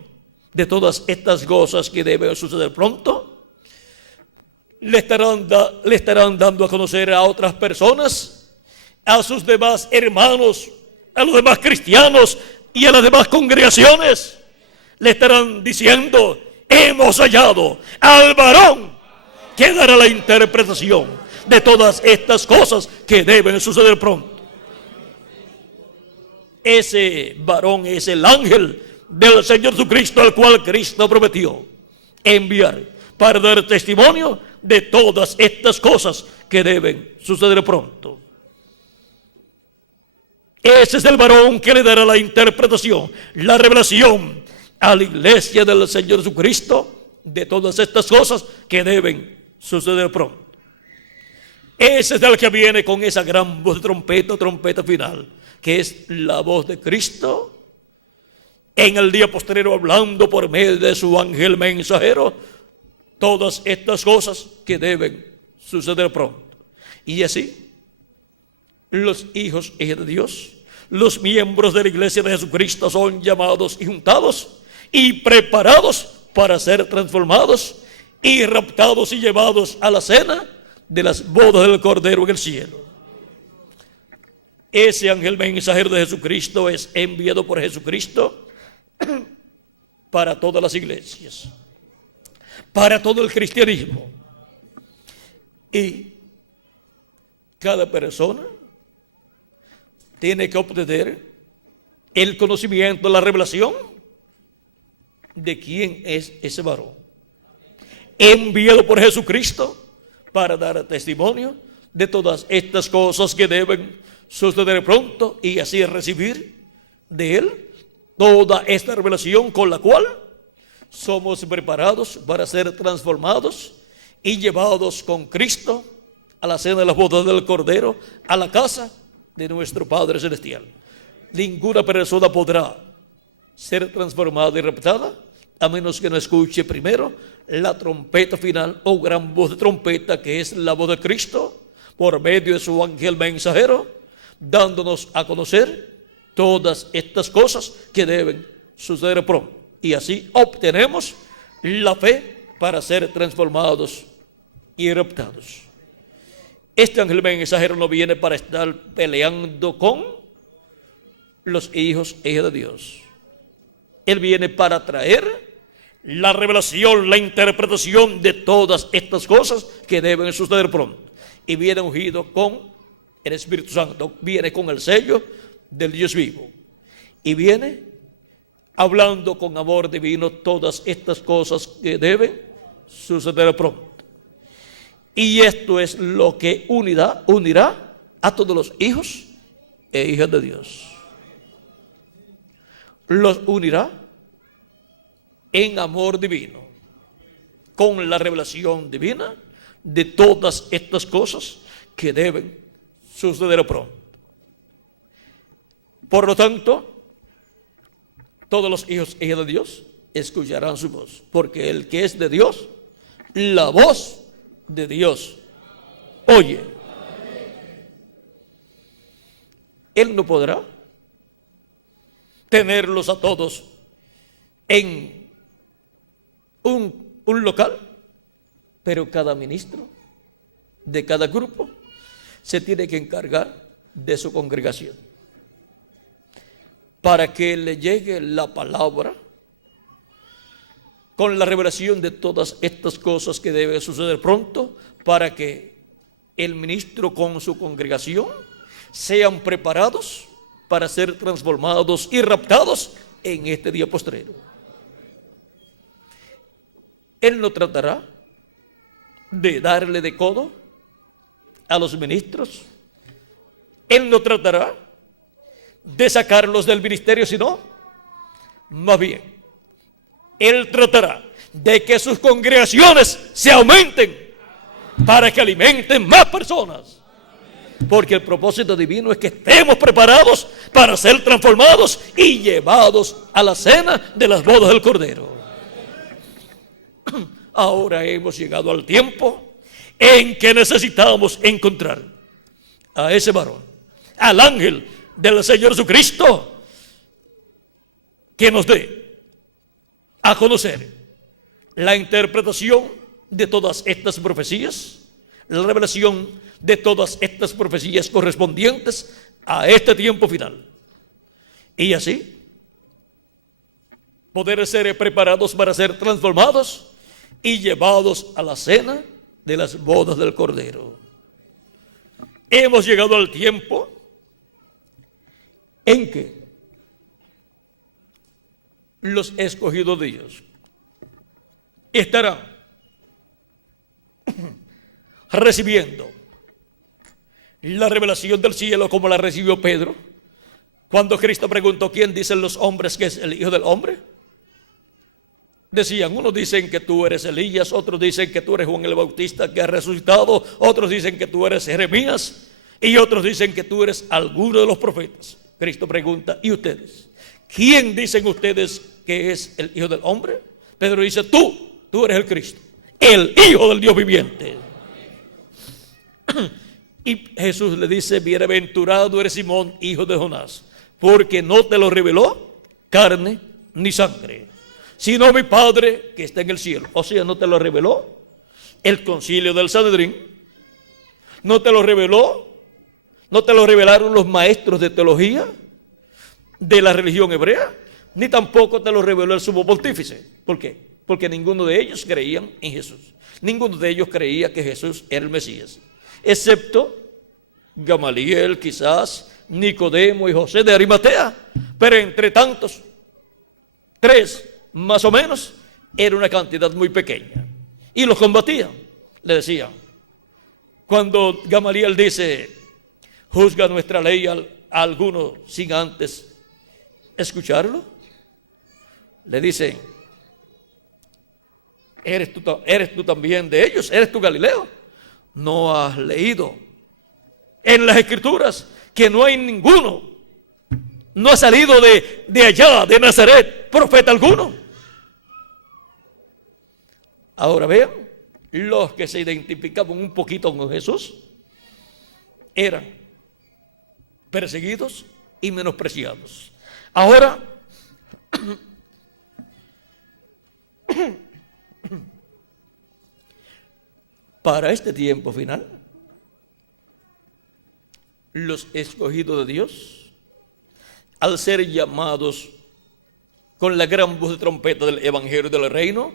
de todas estas cosas que deben suceder pronto, le estarán dando a conocer a otras personas, a sus demás hermanos, a los demás cristianos y a las demás congregaciones. Le estarán diciendo: hemos hallado al varón que dará la interpretación de todas estas cosas que deben suceder pronto. Ese varón es el ángel del Señor Jesucristo, al cual Cristo prometió enviar para dar testimonio de todas estas cosas que deben suceder pronto. Ese es el varón que le dará la interpretación, la revelación a la iglesia del Señor Jesucristo de todas estas cosas que deben suceder pronto. Ese es el que viene con esa gran voz de trompeta, trompeta final, que es la voz de Cristo en el día postrero, hablando por medio de su ángel mensajero todas estas cosas que deben suceder pronto. Y así, los hijos de Dios, los miembros de la iglesia de Jesucristo, son llamados y juntados y preparados para ser transformados y raptados y llevados a la cena de las bodas del Cordero en el cielo. Ese ángel mensajero de Jesucristo es enviado por Jesucristo para todas las iglesias, para todo el cristianismo. Y cada persona tiene que obtener el conocimiento, la revelación de quién es ese varón, enviado por Jesucristo para dar testimonio de todas estas cosas que deben suceder pronto, y así recibir de él toda esta revelación con la cual somos preparados para ser transformados y llevados con Cristo a la cena de las bodas del Cordero, a la casa de nuestro Padre Celestial. Ninguna persona podrá ser transformada y raptada a menos que no escuche primero la trompeta final o gran voz de trompeta, que es la voz de Cristo por medio de su ángel mensajero, dándonos a conocer todas estas cosas que deben suceder pronto. Y así obtenemos la fe para ser transformados y raptados. Este ángel mensajero no viene para estar peleando con los hijos e hijas de Dios. Él viene para traer la revelación, la interpretación de todas estas cosas que deben suceder pronto. Y viene ungido con el Espíritu Santo, viene con el sello del Dios vivo. Y viene hablando con amor divino todas estas cosas que deben suceder pronto. Y esto es lo que unirá a todos los hijos e hijas de Dios. Los unirá en amor divino, con la revelación divina de todas estas cosas que deben suceder pronto. Por lo tanto, todos los hijos e hijas de Dios escucharán su voz, porque el que es de Dios, la voz de Dios oye. Él no podrá tenerlos a todos en un local, pero cada ministro de cada grupo se tiene que encargar de su congregación para que le llegue la palabra con la revelación de todas estas cosas que deben suceder pronto, para que el ministro con su congregación sean preparados para ser transformados y raptados en este día postrero. Él no tratará de darle de codo a los ministros. Él no tratará de sacarlos del ministerio, sino más bien Él tratará de que sus congregaciones se aumenten para que alimenten más personas. Porque el propósito divino es que estemos preparados para ser transformados y llevados a la cena de las bodas del Cordero. Ahora hemos llegado al tiempo en que necesitamos encontrar a ese varón, al ángel del Señor Jesucristo, que nos dé a conocer la interpretación de todas estas profecías, la revelación de todas estas profecías correspondientes a este tiempo final. Y así poder ser preparados para ser transformados y llevados a la cena de las bodas del Cordero. Hemos llegado al tiempo en que los escogidos de Dios estarán recibiendo la revelación del cielo como la recibió Pedro cuando Cristo preguntó: ¿quién dicen los hombres que es el Hijo del Hombre? decían, unos dicen que tú eres Elías, otros dicen que tú eres Juan el Bautista que ha resucitado, otros dicen que tú eres Jeremías y otros dicen que tú eres alguno de los profetas. Cristo pregunta, ¿y ustedes? ¿Quién dicen ustedes que es el Hijo del Hombre? Pedro dice, tú eres el Cristo, el Hijo del Dios viviente. Y Jesús le dice, bienaventurado eres Simón, hijo de Jonás, porque no te lo reveló carne ni sangre, sino mi Padre que está en el cielo. O sea, no te lo reveló el concilio del Sanedrín, no te lo reveló, no te lo revelaron los maestros de teología de la religión hebrea, ni tampoco te lo reveló el sumo pontífice. ¿Por qué? Porque ninguno de ellos creían en Jesús. Ninguno de ellos creía que Jesús era el Mesías, excepto Gamaliel, quizás Nicodemo y José de Arimatea, pero entre tantos, 3 más o menos, era una cantidad muy pequeña, y los combatían. Le decían, cuando Gamaliel dice, juzga nuestra ley a alguno sin antes escucharlo, le dicen, ¿eres tú también de ellos? ¿Eres tú Galileo? ¿No has leído en las Escrituras que no hay ninguno, no ha salido de allá, de Nazaret, profeta alguno? Ahora vean, los que se identificaban un poquito con Jesús eran perseguidos y menospreciados. Ahora, para este tiempo final, los escogidos de Dios, al ser llamados con la gran voz de trompeta del Evangelio del Reino,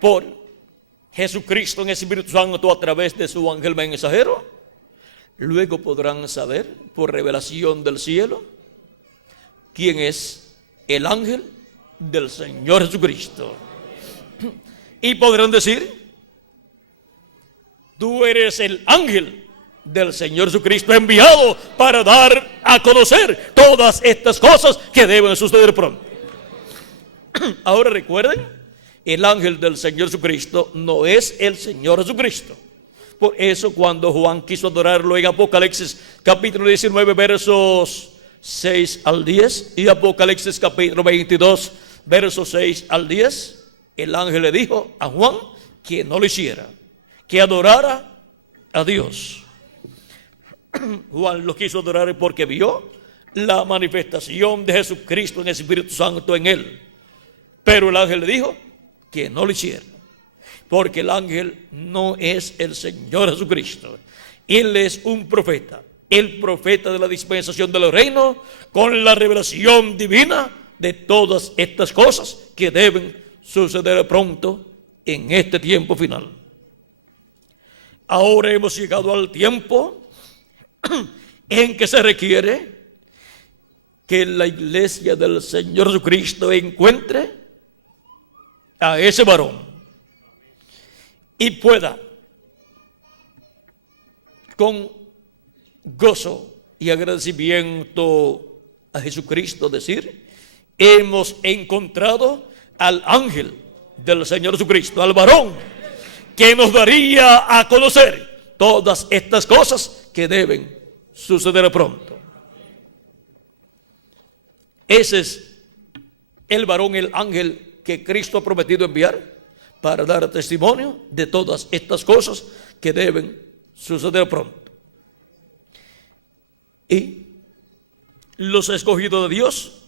por Jesucristo en el Espíritu Santo a través de su ángel mensajero, luego podrán saber por revelación del cielo quién es el ángel del Señor Jesucristo. Y podrán decir, tú eres el ángel del Señor Jesucristo enviado para dar a conocer todas estas cosas que deben suceder pronto. Ahora recuerden, el ángel del Señor Jesucristo no es el Señor Jesucristo. Por eso cuando Juan quiso adorarlo en Apocalipsis capítulo 19 versos 6 al 10 y Apocalipsis capítulo 22 versos 6 al 10, el ángel le dijo a Juan que no lo hiciera, que adorara a Dios. Juan lo quiso adorar porque vio la manifestación de Jesucristo en el Espíritu Santo en él. Pero el ángel le dijo que no lo hiciera, porque el ángel no es el Señor Jesucristo. Él es un profeta, el profeta de la dispensación del reino, con la revelación divina de todas estas cosas que deben suceder pronto en este tiempo final. Ahora hemos llegado al tiempo en que se requiere que la iglesia del Señor Jesucristo encuentre a ese varón y pueda con gozo y agradecimiento a Jesucristo decir, hemos encontrado al ángel del Señor Jesucristo, al varón que nos daría a conocer todas estas cosas que deben suceder pronto. Ese es el varón, el ángel que Cristo ha prometido enviar para dar testimonio de todas estas cosas que deben suceder pronto. Y los escogidos de Dios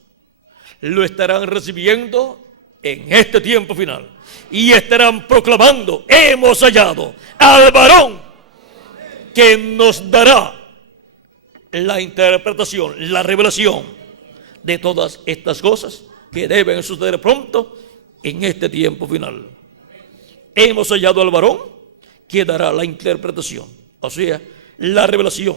lo estarán recibiendo en este tiempo final y estarán proclamando, hemos hallado al varón que nos dará la interpretación, la revelación de todas estas cosas que deben suceder pronto en este tiempo final. Hemos hallado al varón que dará la interpretación, o sea, la revelación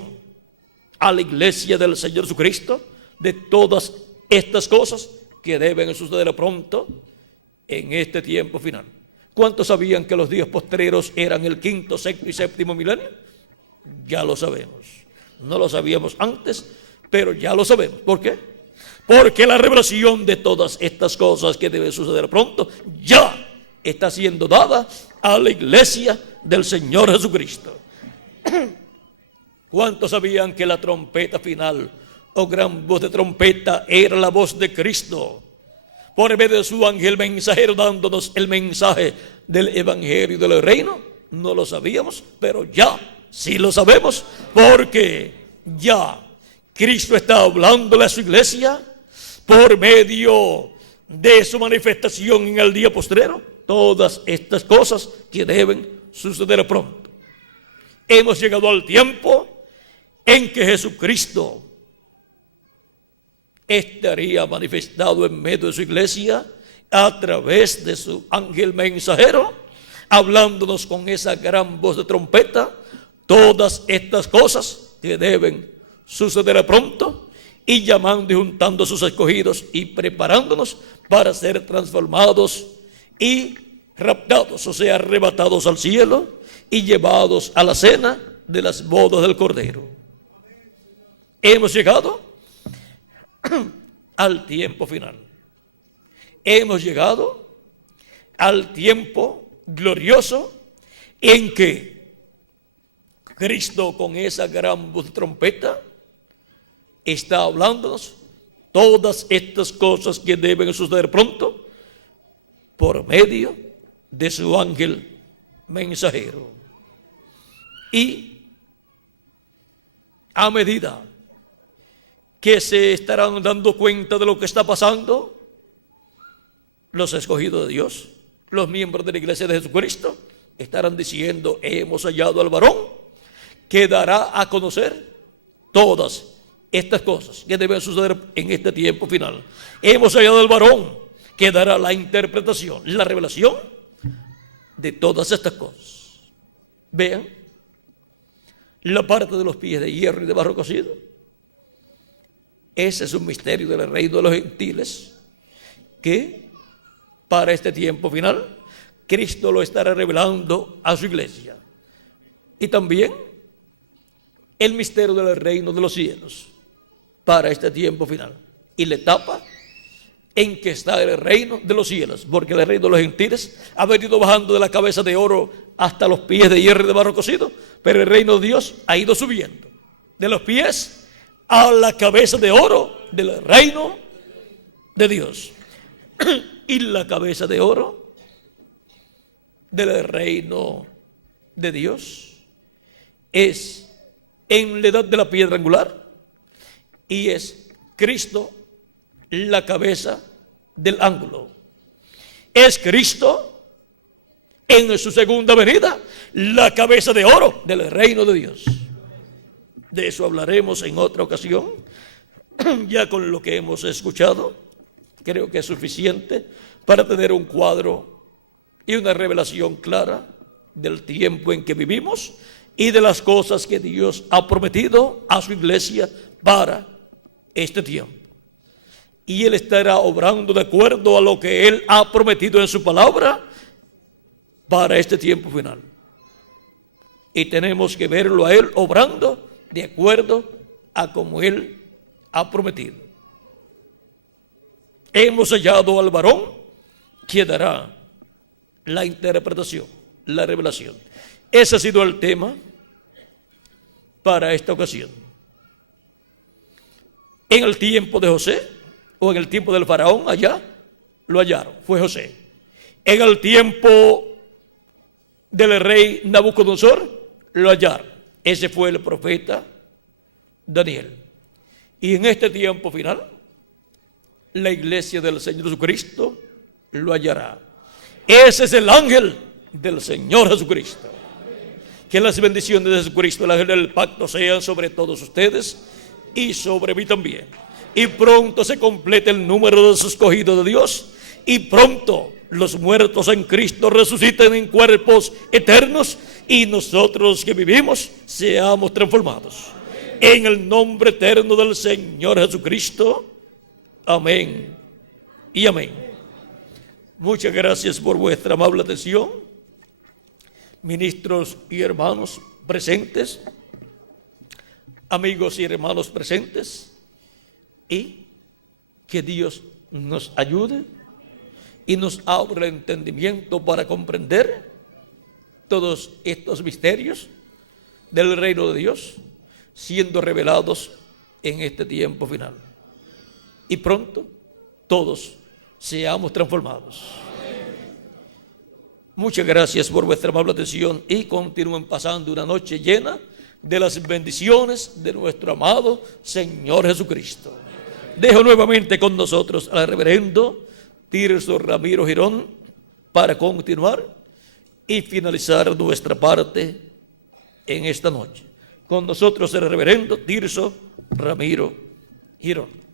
a la iglesia del Señor Jesucristo de todas estas cosas que deben suceder pronto en este tiempo final. ¿Cuántos sabían que los días postreros eran el 5º, 6º y 7º milenio? Ya lo sabemos. No lo sabíamos antes, pero ya lo sabemos. ¿Por qué? porque la revelación de todas estas cosas que deben suceder pronto ya está siendo dada a la iglesia del Señor Jesucristo. ¿Cuántos sabían que la trompeta final o gran voz de trompeta era la voz de Cristo por medio de su ángel mensajero dándonos el mensaje del evangelio del reino? No lo sabíamos, pero ya sí lo sabemos, porque ya Cristo está hablándole a su iglesia por medio de su manifestación en el día postrero. Todas estas cosas que deben suceder pronto. Hemos llegado al tiempo en que Jesucristo estaría manifestado en medio de su iglesia a través de su ángel mensajero, hablándonos con esa gran voz de trompeta, todas estas cosas que deben suceder pronto, y llamando y juntando a sus escogidos y preparándonos para ser transformados y raptados, o sea, arrebatados al cielo y llevados a la cena de las bodas del Cordero. Hemos llegado al tiempo final. Hemos llegado al tiempo glorioso en que Cristo, con esa gran voz de trompeta, está hablándonos todas estas cosas que deben suceder pronto por medio de su ángel mensajero. Y a medida que se estarán dando cuenta de lo que está pasando, los escogidos de Dios, los miembros de la iglesia de Jesucristo, estarán diciendo: hemos hallado al varón que dará a conocer todas estas cosas que deben suceder en este tiempo final. Hemos hallado al varón que dará la interpretación, la revelación de todas estas cosas. Vean la parte de los pies de hierro y de barro cocido. Ese es un misterio del reino de los gentiles que para este tiempo final Cristo lo estará revelando a su iglesia. Y también el misterio del reino de los cielos para este tiempo final, y la etapa en que está el reino de los cielos, porque el reino de los gentiles ha venido bajando de la cabeza de oro hasta los pies de hierro y de barro cocido, pero el reino de Dios ha ido subiendo de los pies a la cabeza de oro del reino de Dios. Y la cabeza de oro del reino de Dios es en la edad de la piedra angular, y es Cristo la cabeza del ángulo. Es Cristo en su segunda venida la cabeza de oro del reino de Dios. De eso hablaremos en otra ocasión. Ya con lo que hemos escuchado, creo que es suficiente para tener un cuadro y una revelación clara del tiempo en que vivimos y de las cosas que Dios ha prometido a su iglesia para este tiempo. Y Él estará obrando de acuerdo a lo que Él ha prometido en su palabra para este tiempo final. Y tenemos que verlo a Él obrando de acuerdo a como Él ha prometido. Hemos hallado al varón que dará la interpretación, la revelación. Ese ha sido el tema para esta ocasión. En el tiempo de José, o en el tiempo del faraón, allá lo hallaron, fue José. En el tiempo del rey Nabucodonosor, lo hallaron. Ese fue el profeta Daniel. Y en este tiempo final, la iglesia del Señor Jesucristo lo hallará. Ese es el ángel del Señor Jesucristo. Que las bendiciones de Jesucristo, el ángel del pacto, sean sobre todos ustedes y sobre mí también. Y pronto se complete el número de los escogidos de Dios, y pronto los muertos en Cristo resuciten en cuerpos eternos, y nosotros que vivimos seamos transformados. En el nombre eterno del Señor Jesucristo. Amén y amén. Muchas gracias por vuestra amable atención, ministros y hermanos presentes, amigos y hermanos presentes, y Que Dios nos ayude y nos abra el entendimiento para comprender todos estos misterios del reino de Dios siendo revelados en este tiempo final. Y pronto todos seamos transformados. Muchas gracias por vuestra amable atención y continúen pasando una noche llena de las bendiciones de nuestro amado Señor Jesucristo. Dejo nuevamente con nosotros al reverendo Tirso Ramiro Girón para continuar y finalizar nuestra parte en esta noche. Con nosotros el reverendo Tirso Ramiro Girón.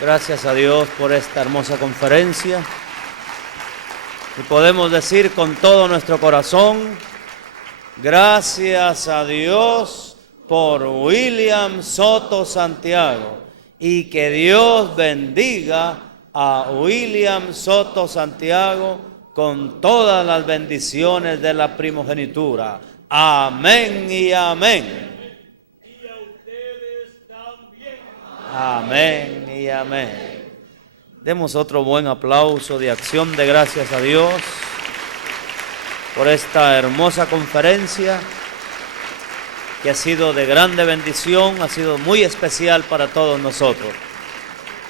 Gracias a Dios por esta hermosa conferencia. Y podemos decir con todo nuestro corazón, gracias a Dios por William Soto Santiago. Y que Dios bendiga a William Soto Santiago con todas las bendiciones de la primogenitura. Amén y amén. Y a ustedes también. Amén y amén. Demos otro buen aplauso de acción de gracias a Dios por esta hermosa conferencia que ha sido de grande bendición, ha sido muy especial para todos nosotros.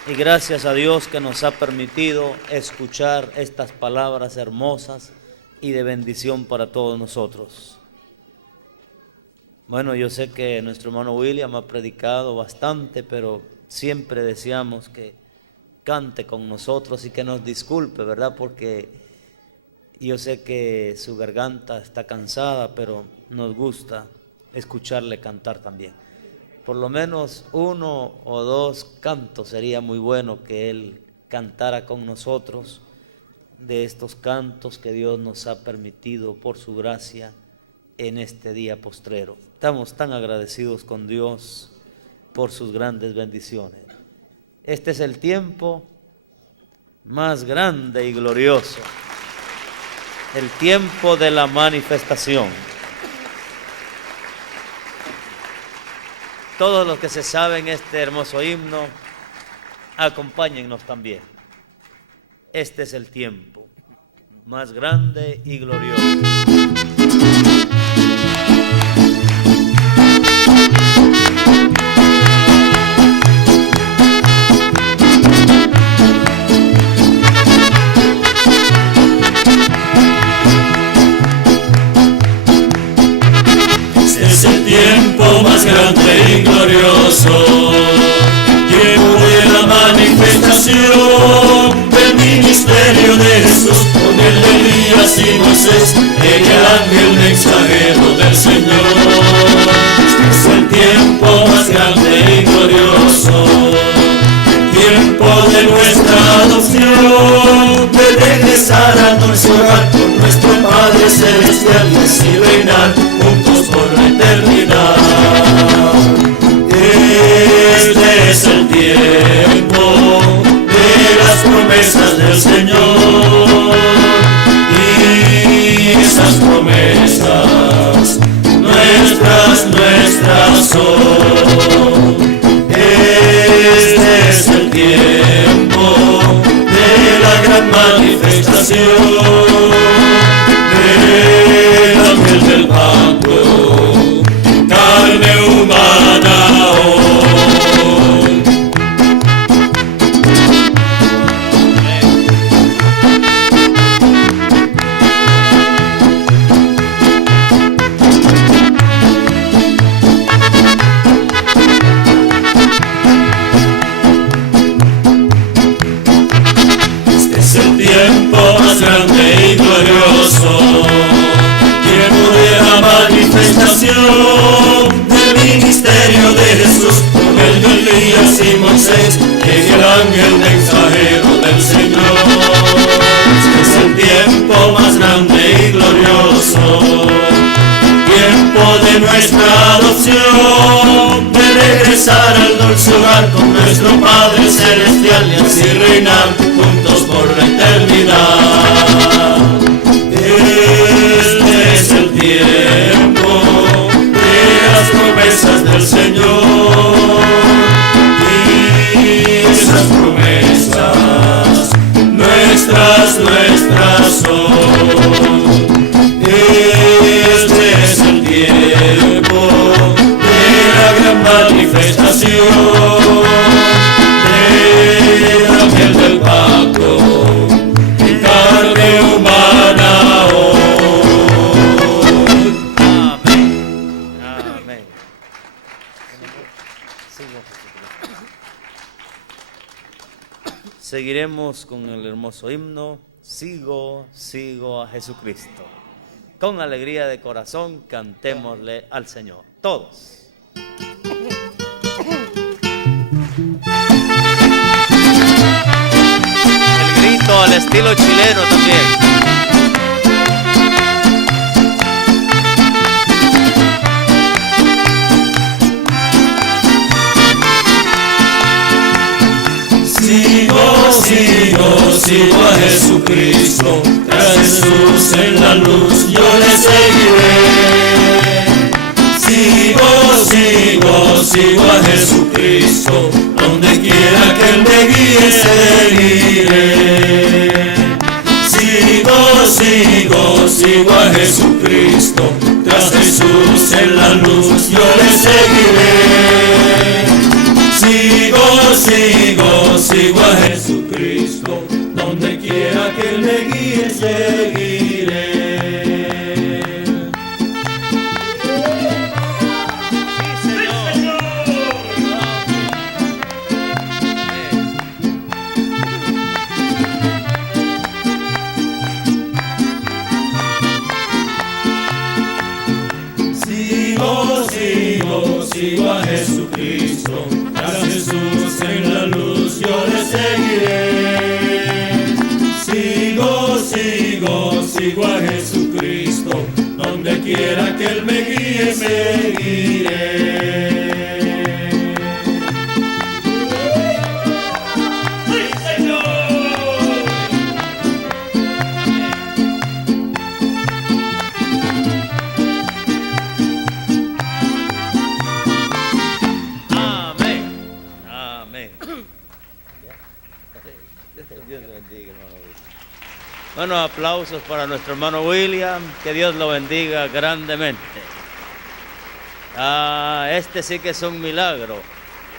Y gracias a Dios que nos ha permitido escuchar estas palabras hermosas y de bendición para todos nosotros. Bueno, yo sé que nuestro hermano William ha predicado bastante, pero siempre deseamos que cante con nosotros y que nos disculpe, ¿verdad? Porque yo sé que su garganta está cansada, pero nos gusta escucharle cantar también. Por lo menos 1 o 2 cantos sería muy bueno que él cantara con nosotros, de estos cantos que Dios nos ha permitido por su gracia en este día postrero. Estamos tan agradecidos con Dios por sus grandes bendiciones. Este es el tiempo más grande y glorioso, el tiempo de la manifestación. Todos los que se saben este hermoso himno, acompáñennos también. Este es el tiempo más grande y glorioso. Tiempo más grande y glorioso, tiempo de la manifestación del ministerio de Jesús, con el de Elías y Moisés, en el ángel mensajero del Señor. Es el tiempo más grande y glorioso, tiempo de nuestra adopción, de regresar a nuestro hogar con nuestro Padre Celestial y así reinar juntos por la eternidad. Este es el tiempo de las promesas del Señor, y esas promesas nuestras son. Este es el tiempo de la gran manifestación del ángel del pacto, carne humana hoy. Este es el tiempo más grande y glorioso, tiempo de la manifestación del ministerio de Jesús, con el de Elías y Moisés, en el ángel mensajero del Señor. Este es el tiempo más grande y glorioso, tiempo de nuestra adopción, de regresar al dulce hogar con nuestro Padre Celestial y así reinar juntos por la eternidad. nuestras promesas, nuestras son. Este es el tiempo de la gran manifestación del ángel del pacto en carne humana hoy. Amén. Amén. Seguiremos con el hermoso himno, sigo a Jesucristo. Con alegría de corazón cantémosle al Señor, todos. El grito al estilo chileno también. Sigo a Jesucristo, tras Jesús en la luz yo le seguiré. Sigo a Jesucristo, donde quiera que Él me guíe seguiré. Sigo a Jesucristo, tras Jesús en la luz yo le seguiré. Sigo a Jesucristo, donde quiera que Él me guíe seguiré. Sigo a Jesucristo, tras Jesús en la luz yo le seguiré. Sigo a Jesucristo, donde quiera que Él me guíe seguiré. Dios lo bendiga, hermano William. Bueno, aplausos para nuestro hermano William, que Dios lo bendiga grandemente. Este sí que es un milagro,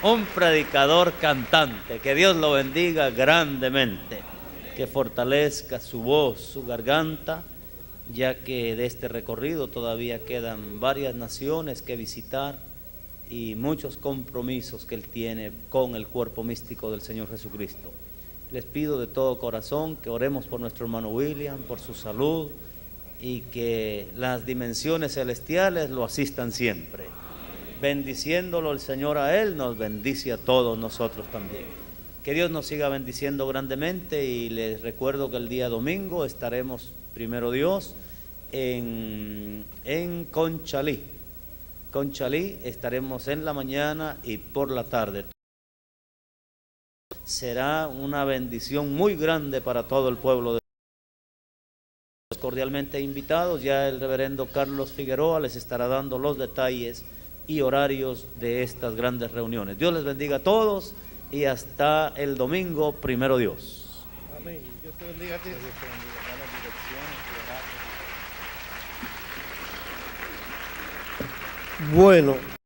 un predicador cantante, que Dios lo bendiga grandemente, que fortalezca su voz, su garganta, ya que de este recorrido todavía quedan varias naciones que visitar y muchos compromisos que él tiene con el cuerpo místico del Señor Jesucristo. Les pido de todo corazón que oremos por nuestro hermano William, por su salud, y que las dimensiones celestiales lo asistan siempre. Bendiciéndolo el Señor a él, nos bendice a todos nosotros también. Que Dios nos siga bendiciendo grandemente, y les recuerdo que el día domingo estaremos, primero Dios, en Conchalí. Conchalí estaremos en la mañana y por la tarde. Será una bendición muy grande para todo el pueblo de Dios. Cordialmente invitados, ya el reverendo Carlos Figueroa les estará dando los detalles y horarios de estas grandes reuniones. Dios les bendiga a todos y hasta el domingo, primero Dios. Amén. Dios te bendiga a ti. Bueno.